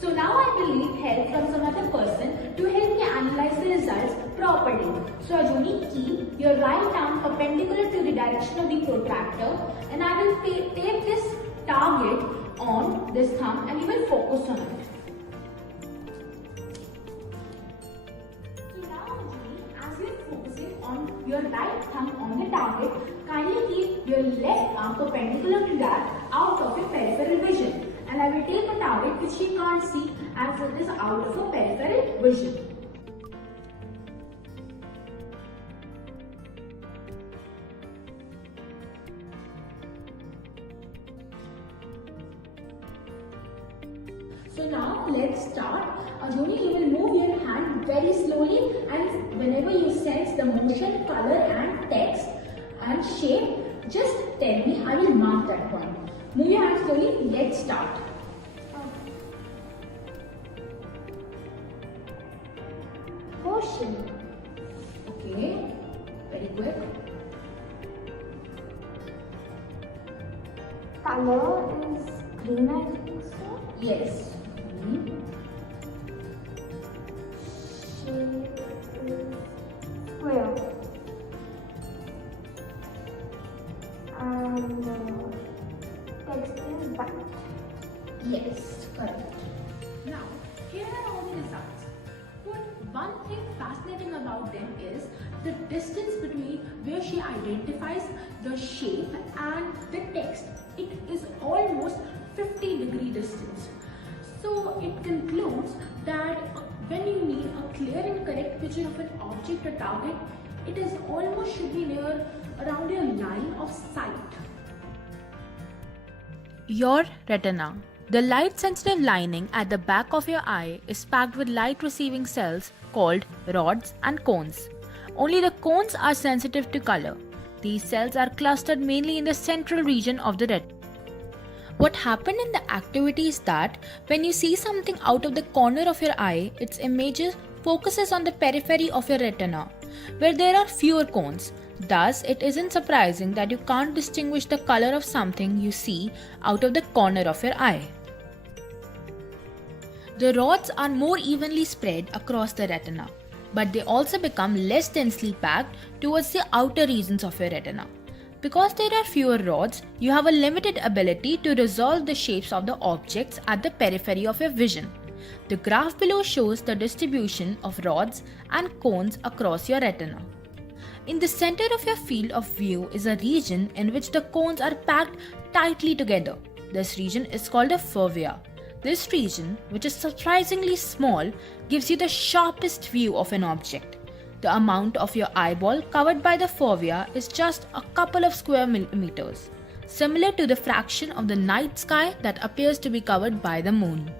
So now I will need help from some other person to help me analyze the results properly. So Ajuni, keep your right arm perpendicular to the direction of the protractor, and I will take this target on this thumb and you will focus on it. On your right thumb on the target, kindly keep your left arm perpendicular to that out of your peripheral vision. And I will take a target which you can't see as it is out of your peripheral vision. So now let's start. Ajuni, you will move your hand very slowly, and whenever you sense the motion, color and text and shape, just tell me, I will mark that point. Move your hand slowly, let's start. Motion. Okay, very good. Color is green, I think so. Yes. Shape is square. And text is white. Yes, correct. Now, here are all the results. But one thing fascinating about them is the distance between where she identifies the shape and the text. It is almost 50-degree distance. So it concludes that when you need a clear and correct picture of an object or target, it is almost should be near around your line of sight. Your retina. The light-sensitive lining at the back of your eye is packed with light-receiving cells called rods and cones. Only the cones are sensitive to color. These cells are clustered mainly in the central region of the retina. What happened in the activity is that when you see something out of the corner of your eye, its images focuses on the periphery of your retina, where there are fewer cones. Thus, it isn't surprising that you can't distinguish the color of something you see out of the corner of your eye. The rods are more evenly spread across the retina, but they also become less densely packed towards the outer regions of your retina. Because there are fewer rods, you have a limited ability to resolve the shapes of the objects at the periphery of your vision. The graph below shows the distribution of rods and cones across your retina. In the center of your field of view is a region in which the cones are packed tightly together. This region is called a fovea. This region, which is surprisingly small, gives you the sharpest view of an object. The amount of your eyeball covered by the fovea is just a couple of square millimeters, similar to the fraction of the night sky that appears to be covered by the moon.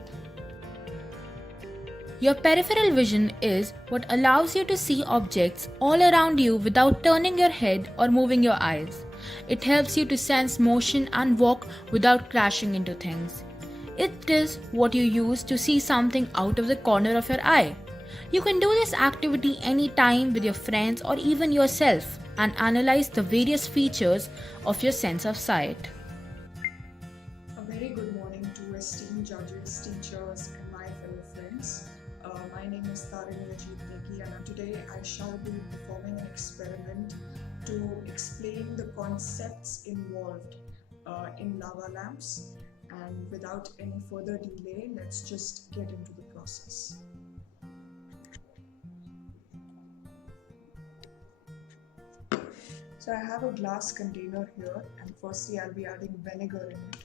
Your peripheral vision is what allows you to see objects all around you without turning your head or moving your eyes. It helps you to sense motion and walk without crashing into things. It is what you use to see something out of the corner of your eye. You can do this activity anytime with your friends or even yourself and analyze the various features of your sense of sight. A very good morning to esteemed judges, teachers and my fellow friends. My name is Tarini Ajit Neki and today I shall be performing an experiment to explain the concepts involved in lava lamps. And without any further delay, let's just get into the process. So I have a glass container here, and firstly I'll be adding vinegar in it.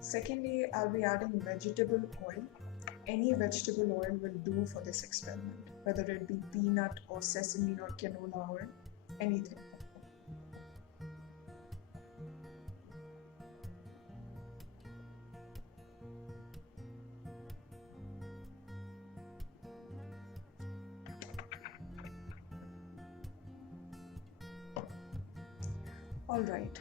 Secondly, I'll be adding vegetable oil. Any vegetable oil will do for this experiment, whether it be peanut or sesame or canola oil, anything. Alright,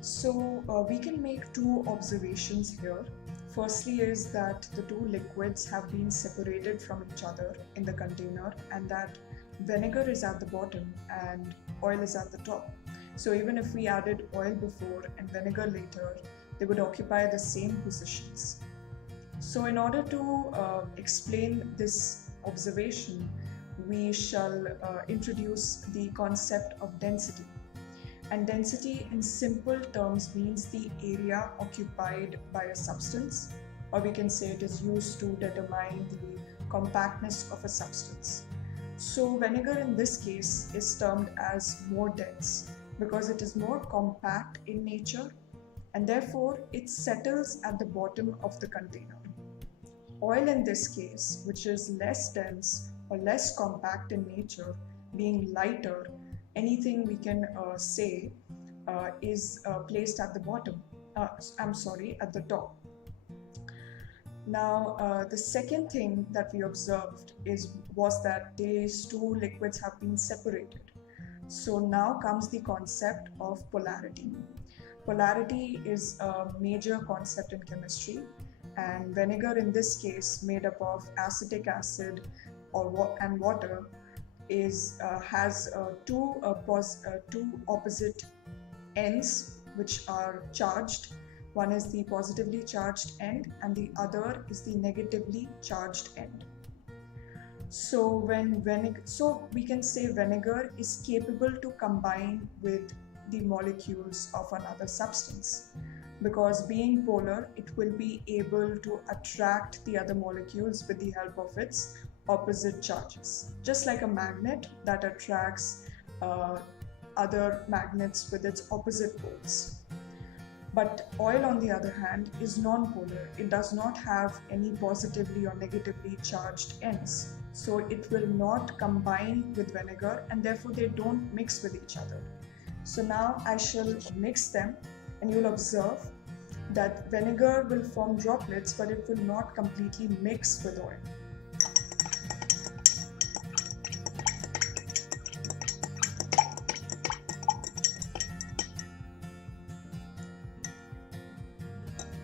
so we can make two observations here. Firstly is that the two liquids have been separated from each other in the container and that vinegar is at the bottom and oil is at the top. So even if we added oil before and vinegar later, they would occupy the same positions. So in order to explain this observation, we shall introduce the concept of density. And density in simple terms means the area occupied by a substance, or we can say it is used to determine the compactness of a substance. So vinegar in this case is termed as more dense because it is more compact in nature and therefore it settles at the bottom of the container. Oil in this case, which is less dense or less compact in nature, being lighter, anything we can say is placed at the bottom, at the top. Now, the second thing that we observed was that these two liquids have been separated. So now comes the concept of polarity. Polarity is a major concept in chemistry, and vinegar in this case, made up of acetic acid and water, has two opposite ends which are charged. One is the positively charged end and the other is the negatively charged end. So we can say vinegar is capable to combine with the molecules of another substance, because being polar, it will be able to attract the other molecules with the help of its opposite charges, just like a magnet that attracts other magnets with its opposite poles. But oil, on the other hand, is non-polar. It does not have any positively or negatively charged ends. so it will not combine with vinegar and therefore they don't mix with each other. So now I shall mix them, and you'll observe that vinegar will form droplets, but it will not completely mix with oil.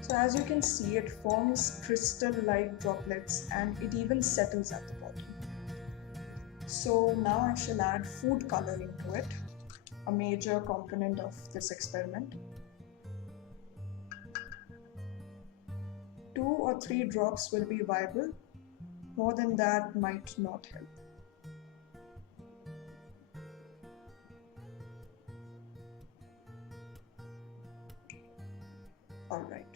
So as you can see, it forms crystal-like droplets and it even settles at the bottom. So now I shall add food coloring to it, a major component of this experiment. 2 or 3 drops will be viable, more than that might not help. Alright.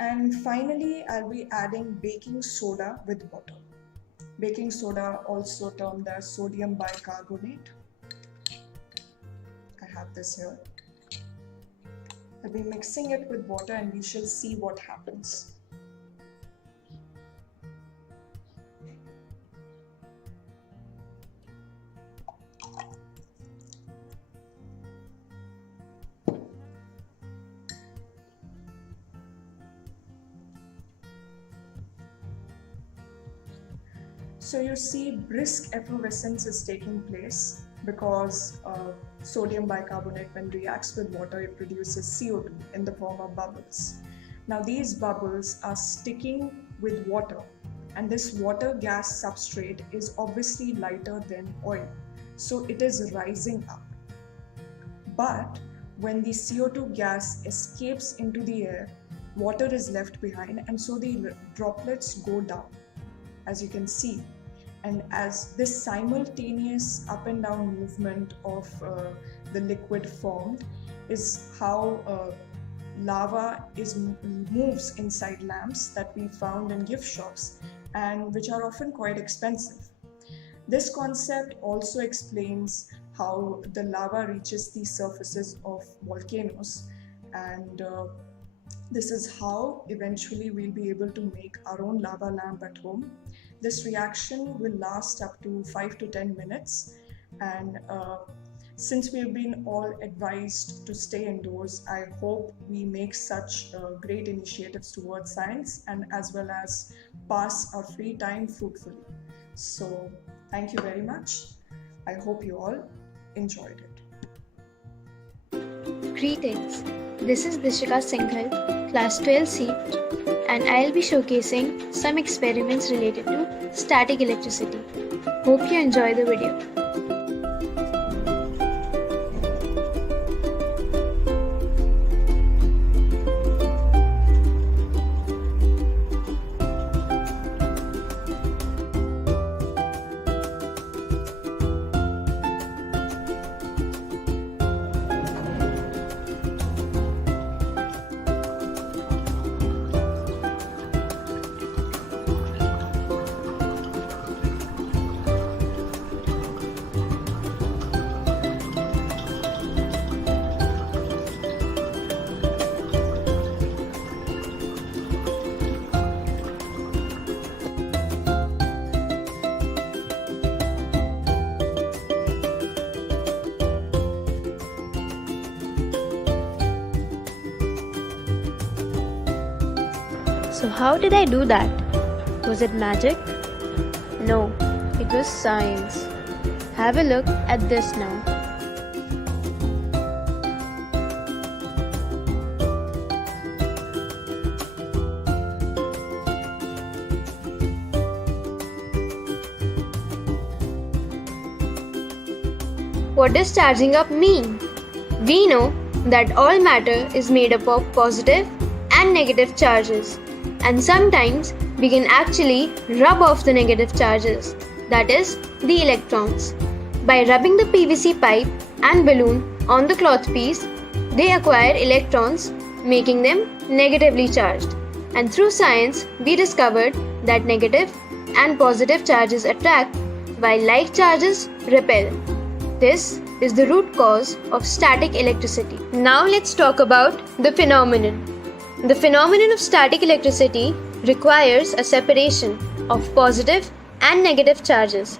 And finally, I'll be adding baking soda with water. Baking soda, also termed as sodium bicarbonate. I have this here. I'll be mixing it with water and we shall see what happens. So you see brisk effervescence is taking place because sodium bicarbonate, when reacts with water, it produces CO2 in the form of bubbles. Now these bubbles are sticking with water, and this water gas substrate is obviously lighter than oil, so it is rising up. But when the CO2 gas escapes into the air, water is left behind, and so the droplets go down, as you can see. And as this simultaneous up and down movement of the liquid formed is how lava moves inside lamps that we found in gift shops and which are often quite expensive. This concept also explains how the lava reaches the surfaces of volcanoes, and this is how eventually we'll be able to make our own lava lamp at home. This reaction will last up to 5 to 10 minutes, and since we've been all advised to stay indoors, I hope we make such great initiatives towards science and as well as pass our free time fruitfully. So thank you very much. I hope you all enjoyed it. Greetings. This is Dishika Singhal, Class 12C, and I'll be showcasing some experiments related to static electricity. Hope you enjoy the video. So how did I do that? Was it magic? No, it was science. Have a look at this now. What does charging up mean? We know that all matter is made up of positive and negative charges, and sometimes we can actually rub off the negative charges, that is, the electrons. By rubbing the PVC pipe and balloon on the cloth piece, they acquire electrons, making them negatively charged. And through science, we discovered that negative and positive charges attract, while like charges repel. This is the root cause of static electricity. Now let's talk about the phenomenon. The phenomenon of static electricity requires a separation of positive and negative charges.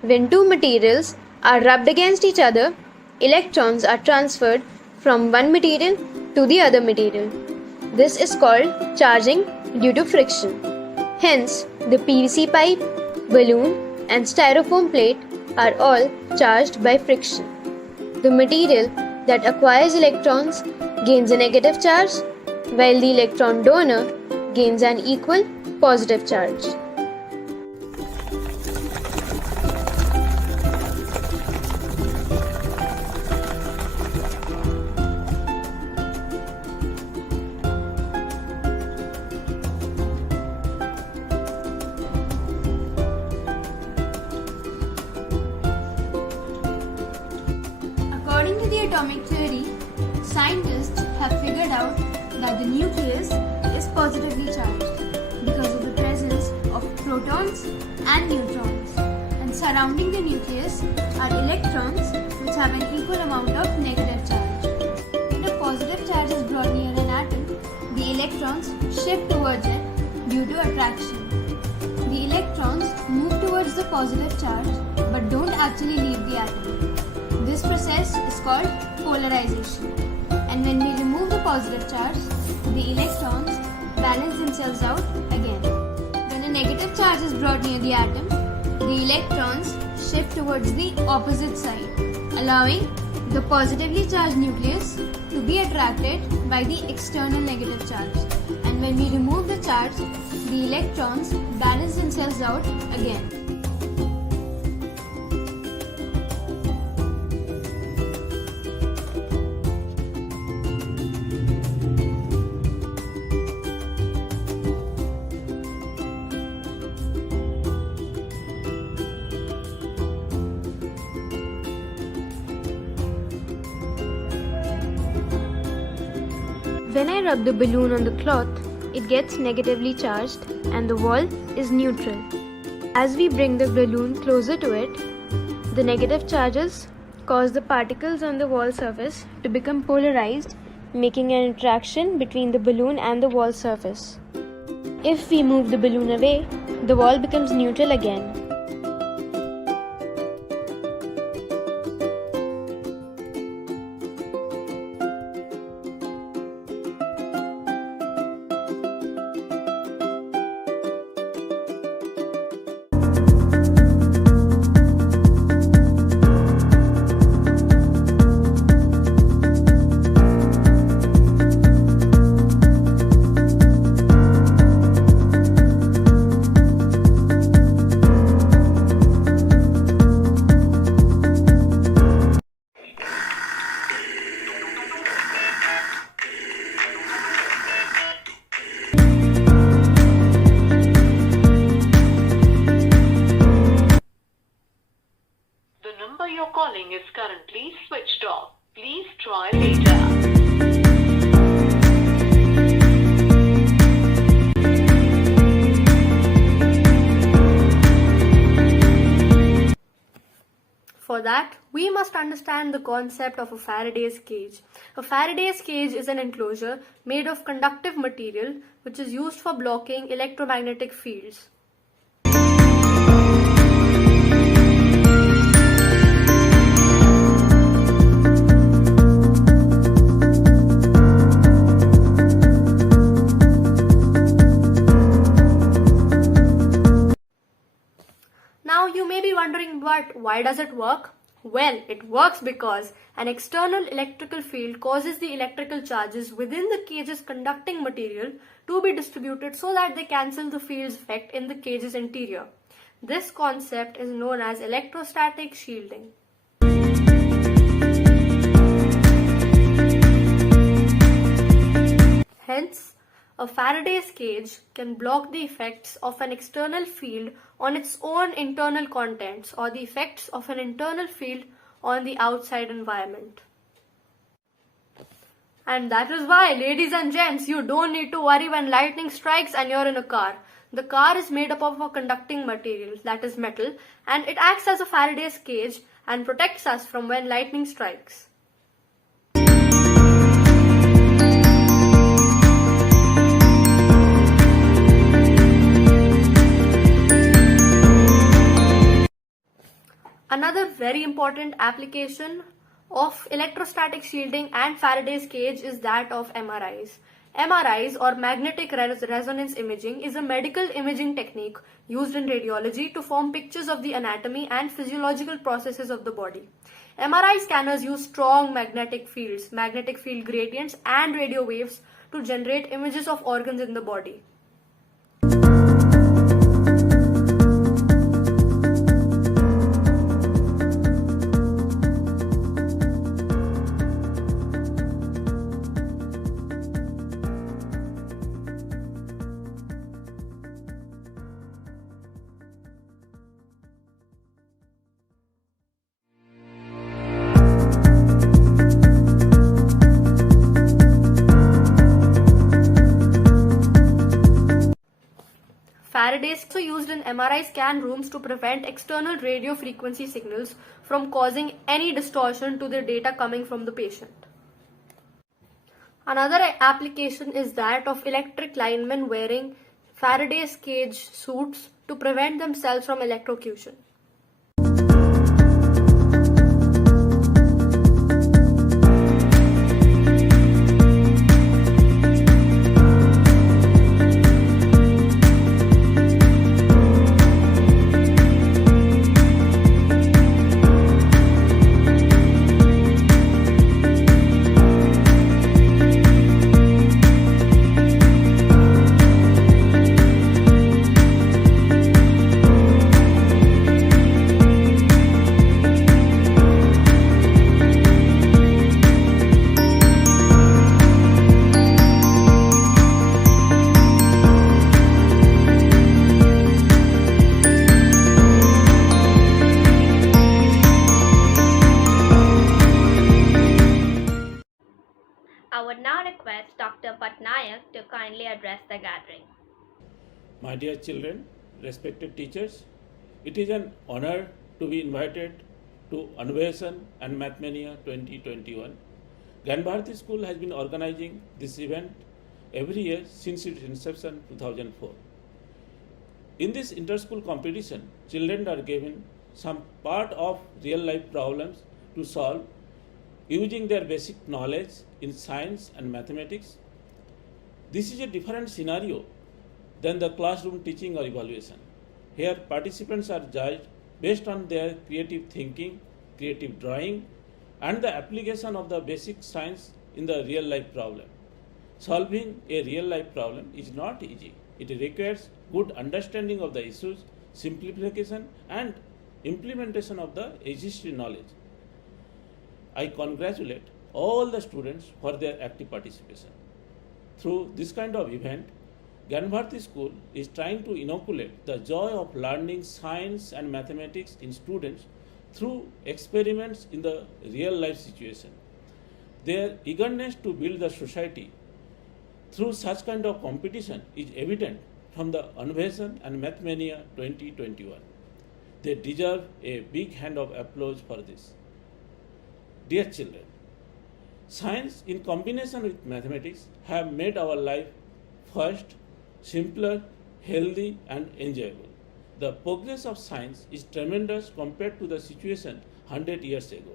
When two materials are rubbed against each other, electrons are transferred from one material to the other material. This is called charging due to friction. Hence, the PVC pipe, balloon, and styrofoam plate are all charged by friction. The material that acquires electrons gains a negative charge, while the electron donor gains an equal positive charge. According to the atomic theory, scientists have figured out that the nucleus is positively charged because of the presence of protons and neutrons, and surrounding the nucleus are electrons which have an equal amount of negative charge. When a positive charge is brought near an atom, the electrons shift towards it due to attraction. The electrons move towards the positive charge but don't actually leave the atom. This process is called polarization. And when we remove the positive charge, the electrons balance themselves out again. When a negative charge is brought near the atom, the electrons shift towards the opposite side, allowing the positively charged nucleus to be attracted by the external negative charge. And when we remove the charge, the electrons balance themselves out again. When I rub the balloon on the cloth, it gets negatively charged and the wall is neutral. As we bring the balloon closer to it, the negative charges cause the particles on the wall surface to become polarized, making an interaction between the balloon and the wall surface. If we move the balloon away, the wall becomes neutral again. calling is currently switched off. Please try later. For that, we must understand the concept of a Faraday's cage. A Faraday's cage is an enclosure made of conductive material which is used for blocking electromagnetic fields. Now you may be wondering, but why does it work? Well, it works because an external electrical field causes the electrical charges within the cage's conducting material to be distributed so that they cancel the field's effect in the cage's interior. This concept is known as electrostatic shielding. Hence, a Faraday's cage can block the effects of an external field on its own internal contents or the effects of an internal field on the outside environment. And that is why, ladies and gents, you don't need to worry when lightning strikes and you're in a car. The car is made up of a conducting material, that is metal, and it acts as a Faraday's cage and protects us from when lightning strikes. Another very important application of electrostatic shielding and Faraday's cage is that of MRIs. MRIs, or magnetic resonance imaging, is a medical imaging technique used in radiology to form pictures of the anatomy and physiological processes of the body. MRI scanners use strong magnetic fields, magnetic field gradients, and radio waves to generate images of organs in the body. Faraday's also used in MRI scan rooms to prevent external radio frequency signals from causing any distortion to the data coming from the patient. Another application is that of electric linemen wearing Faraday's cage suits to prevent themselves from electrocution. I would now request Dr. Patnaik to kindly address the gathering. My dear children, respected teachers, it is an honor to be invited to Anveshan and Mathemania 2021. Ganbharati School has been organizing this event every year since its inception 2004. In this inter-school competition, children are given some part of real life problems to solve using their basic knowledge in science and mathematics. This is a different scenario than the classroom teaching or evaluation. Here, participants are judged based on their creative thinking, creative drawing, and the application of the basic science in the real life problem. Solving a real life problem is not easy. It requires good understanding of the issues, simplification, and implementation of the existing knowledge. I congratulate all the students for their active participation. Through this kind of event, Ganbharati School is trying to inoculate the joy of learning science and mathematics in students through experiments in the real life situation. Their eagerness to build the society through such kind of competition is evident from the Anveshan and Mathemania 2021. They deserve a big hand of applause for this. Dear children, science in combination with mathematics have made our life fast, simpler, healthy, and enjoyable. The progress of science is tremendous compared to the situation 100 years ago.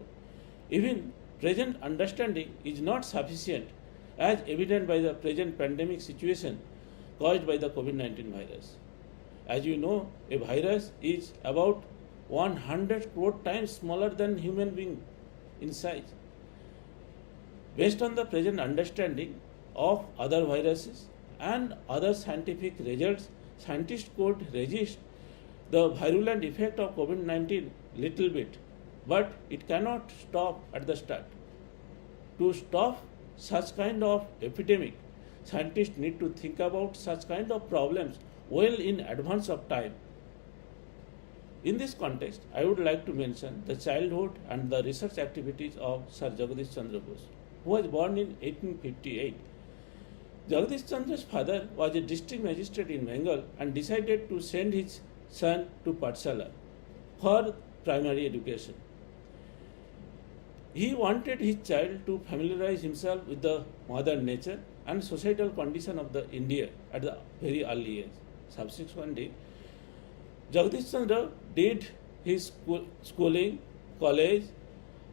Even present understanding is not sufficient, as evident by the present pandemic situation caused by the COVID-19 virus. As you know, a virus is about 100 crore times smaller than human being in size. Based on the present understanding of other viruses and other scientific results, scientists could resist the virulent effect of COVID-19 little bit, but it cannot stop at the start. To stop such kind of epidemic, scientists need to think about such kind of problems well in advance of time. In this context, I would like to mention the childhood and the research activities of Sir Jagadish Chandra Bose, who was born in 1858. Jagadish Chandra's father was a district magistrate in Bengal and decided to send his son to Pathshala for primary education. He wanted his child to familiarize himself with the mother nature and societal condition of the India at the very early age. Subsequently, Jagadish Chandra did his schooling, college,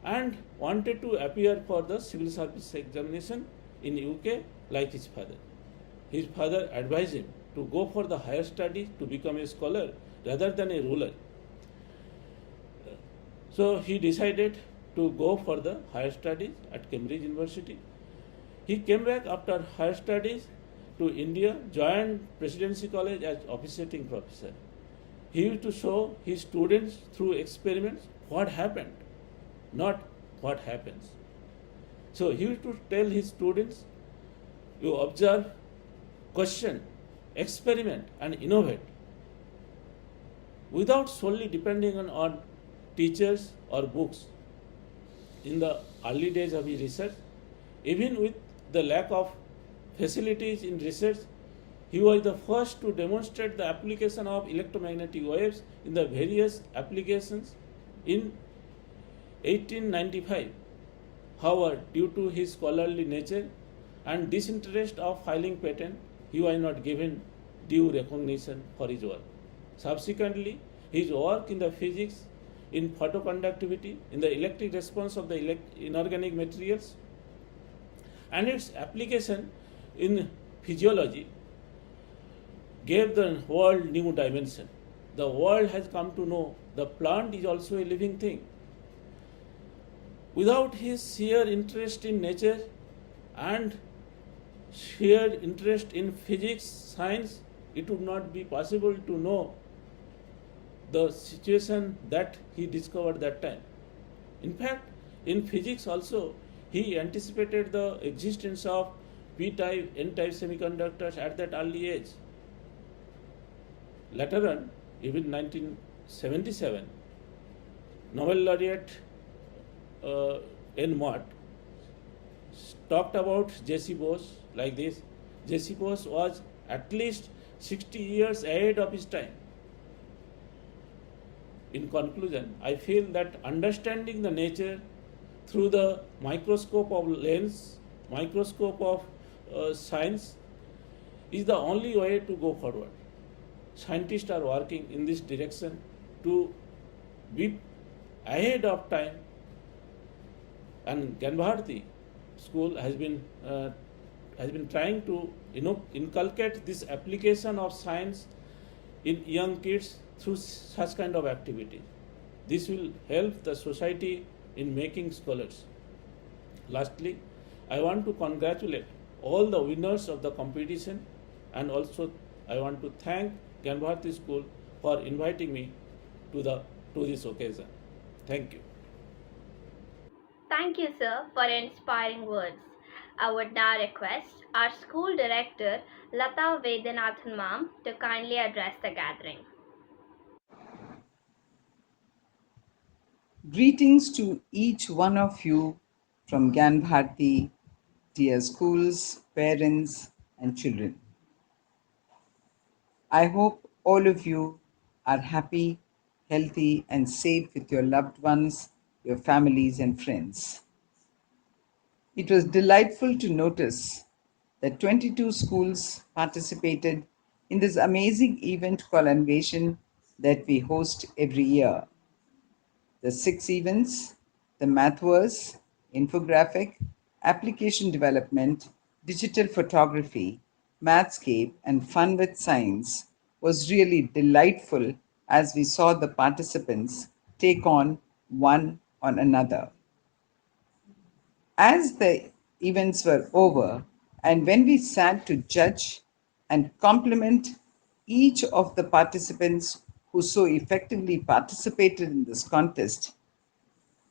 and wanted to appear for the civil service examination in UK like his father. His father advised him to go for the higher studies to become a scholar rather than a ruler. So he decided to go for the higher studies at Cambridge University. He came back after higher studies to India, joined Presidency College as officiating professor. He used to show his students through experiments what happened, not what happens. So he used to tell his students, you observe, question, experiment, and innovate without solely depending on teachers or books. In the early days of his research, even with the lack of facilities in research, he was the first to demonstrate the application of electromagnetic waves in the various applications in 1895. However, due to his scholarly nature and disinterest of filing patent, he was not given due recognition for his work. Subsequently, his work in the physics, in photoconductivity, in the electric response of the inorganic materials, and its application in physiology gave the world new dimension. The world has come to know the plant is also a living thing. Without his sheer interest in nature and sheer interest in physics, science, it would not be possible to know the situation that he discovered that time. In fact, in physics also, he anticipated the existence of p-type, n-type semiconductors at that early age. Later on, even 1977, Nobel laureate N. Mott talked about J.C. Bose like this. J.C. Bose was at least 60 years ahead of his time. In conclusion, I feel that understanding the nature through the microscope of lens, microscope of science is the only way to go forward. Scientists are working in this direction to be ahead of time, and Ganbharati school has been trying to inculcate this application of science in young kids through such kind of activities. This will help the society in making scholars. Lastly, I want to congratulate all the winners of the competition, and also I want to thank Ganbharati School for inviting me to this occasion. Thank you. Thank you, sir, for inspiring words. I would now request our school director, Lata Vedanathan ma'am, to kindly address the gathering. Greetings to each one of you from Ganbharti, dear schools, parents, and children. I hope all of you are happy, healthy, and safe with your loved ones, your families, and friends. It was delightful to notice that 22 schools participated in this amazing event called Anveshan that we host every year. The 6 events, the mathverse, infographic, application development, digital photography, mathscape, and fun with science, was really delightful as we saw the participants take on one on another. As the events were over, and when we sat to judge and compliment each of the participants who so effectively participated in this contest,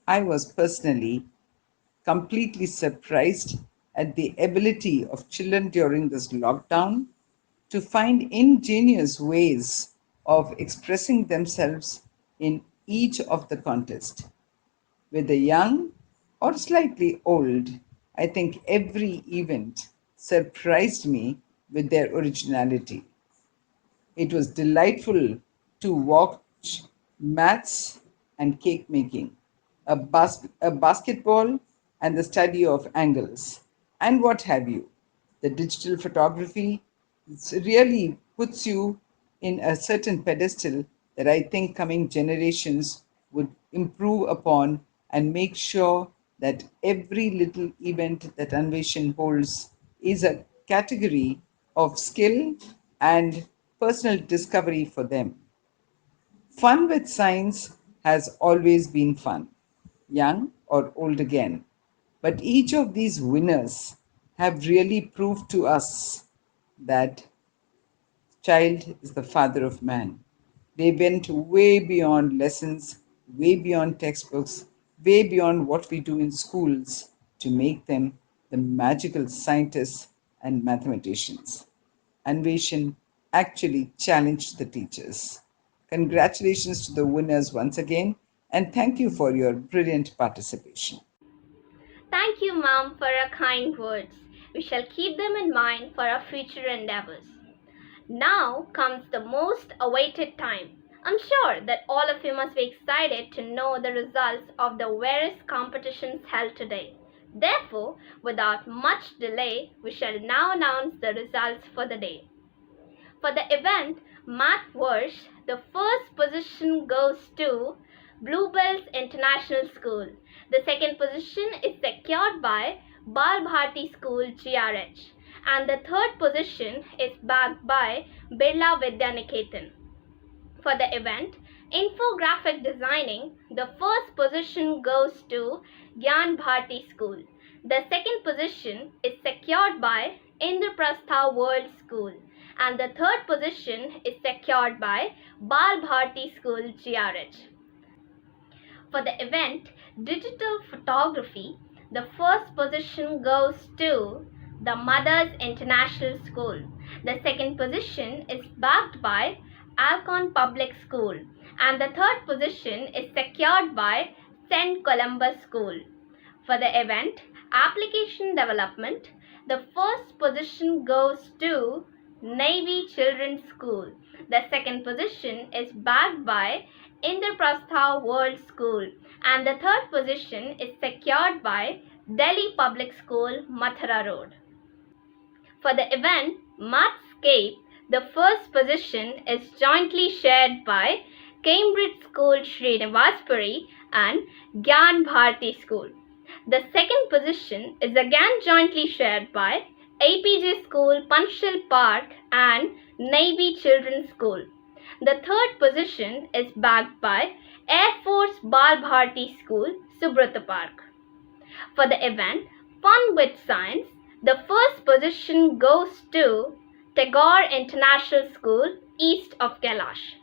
I was personally completely surprised at the ability of children during this lockdown to find ingenious ways of expressing themselves in each of the contests. Whether young or slightly old, I think every event surprised me with their originality. It was delightful to watch maths and cake making, a basketball and the study of angles, and what have you. The digital photography really puts you in a certain pedestal that I think coming generations would improve upon and make sure that every little event that Anveshan holds is a category of skill and personal discovery for them. Fun with science has always been fun, young or old again. But each of these winners have really proved to us that child is the father of man. They went way beyond lessons, way beyond textbooks, way beyond what we do in schools to make them the magical scientists and mathematicians. Anveshan actually challenged the teachers. Congratulations to the winners once again, and thank you for your brilliant participation. Thank you, Mom, for your kind words. We shall keep them in mind for our future endeavors. Now comes the most awaited time. I'm sure that all of you must be excited to know the results of the various competitions held today. Therefore, without much delay, we shall now announce the results for the day. For the event Math Verse, the first position goes to Bluebells International School. The second position is secured by Bal Bharti School GRH, and the third position is backed by Birla Vidyaniketan. For the event Infographic Designing, the first position goes to Gyan Bharti School. The second position is secured by Indraprastha World School, and the third position is secured by Bal Bharti School GRH. For the event Digital Photography, the first position goes to the Mothers International School. The second position is backed by Alcon Public School, and the third position is secured by St. Columbus School. For the event Application Development, the first position goes to Navy Children's School. The second position is backed by Indraprastha World School, and the third position is secured by Delhi Public School, Mathura Road. For the event Mathscape, the first position is jointly shared by Cambridge School Srinivasapuri and Gyan Bharti School. The second position is again jointly shared by APJ School, Panchshil Park and Navy Children's School. The third position is backed by Air Force Bal Bharti School, Subrata Park. For the event Fun with Science, the first position goes to Tagore International School, east of Kailash.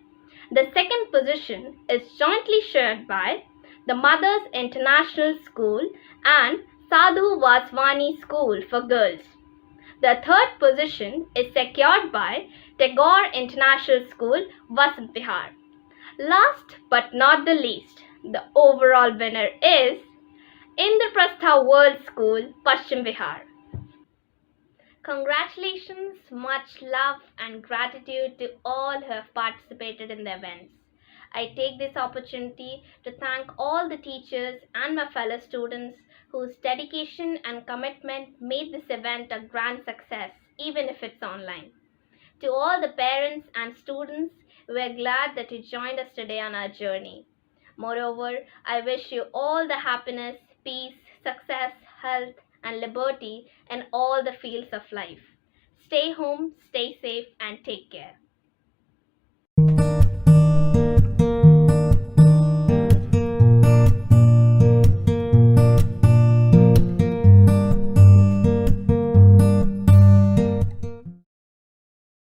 The second position is jointly shared by the Mothers International School and Sadhu Vaswani School for Girls. The third position is secured by Tagore International School, Vasant Vihar. Last but not the least, the overall winner is Indraprastha World School, Paschim Bihar. Congratulations, much love and gratitude to all who have participated in the events. I take this opportunity to thank all the teachers and my fellow students whose dedication and commitment made this event a grand success, even if it's online. To all the parents and students, we are glad that you joined us today on our journey. Moreover, I wish you all the happiness, peace, success, health, and liberty in all the fields of life. Stay home, stay safe, and take care.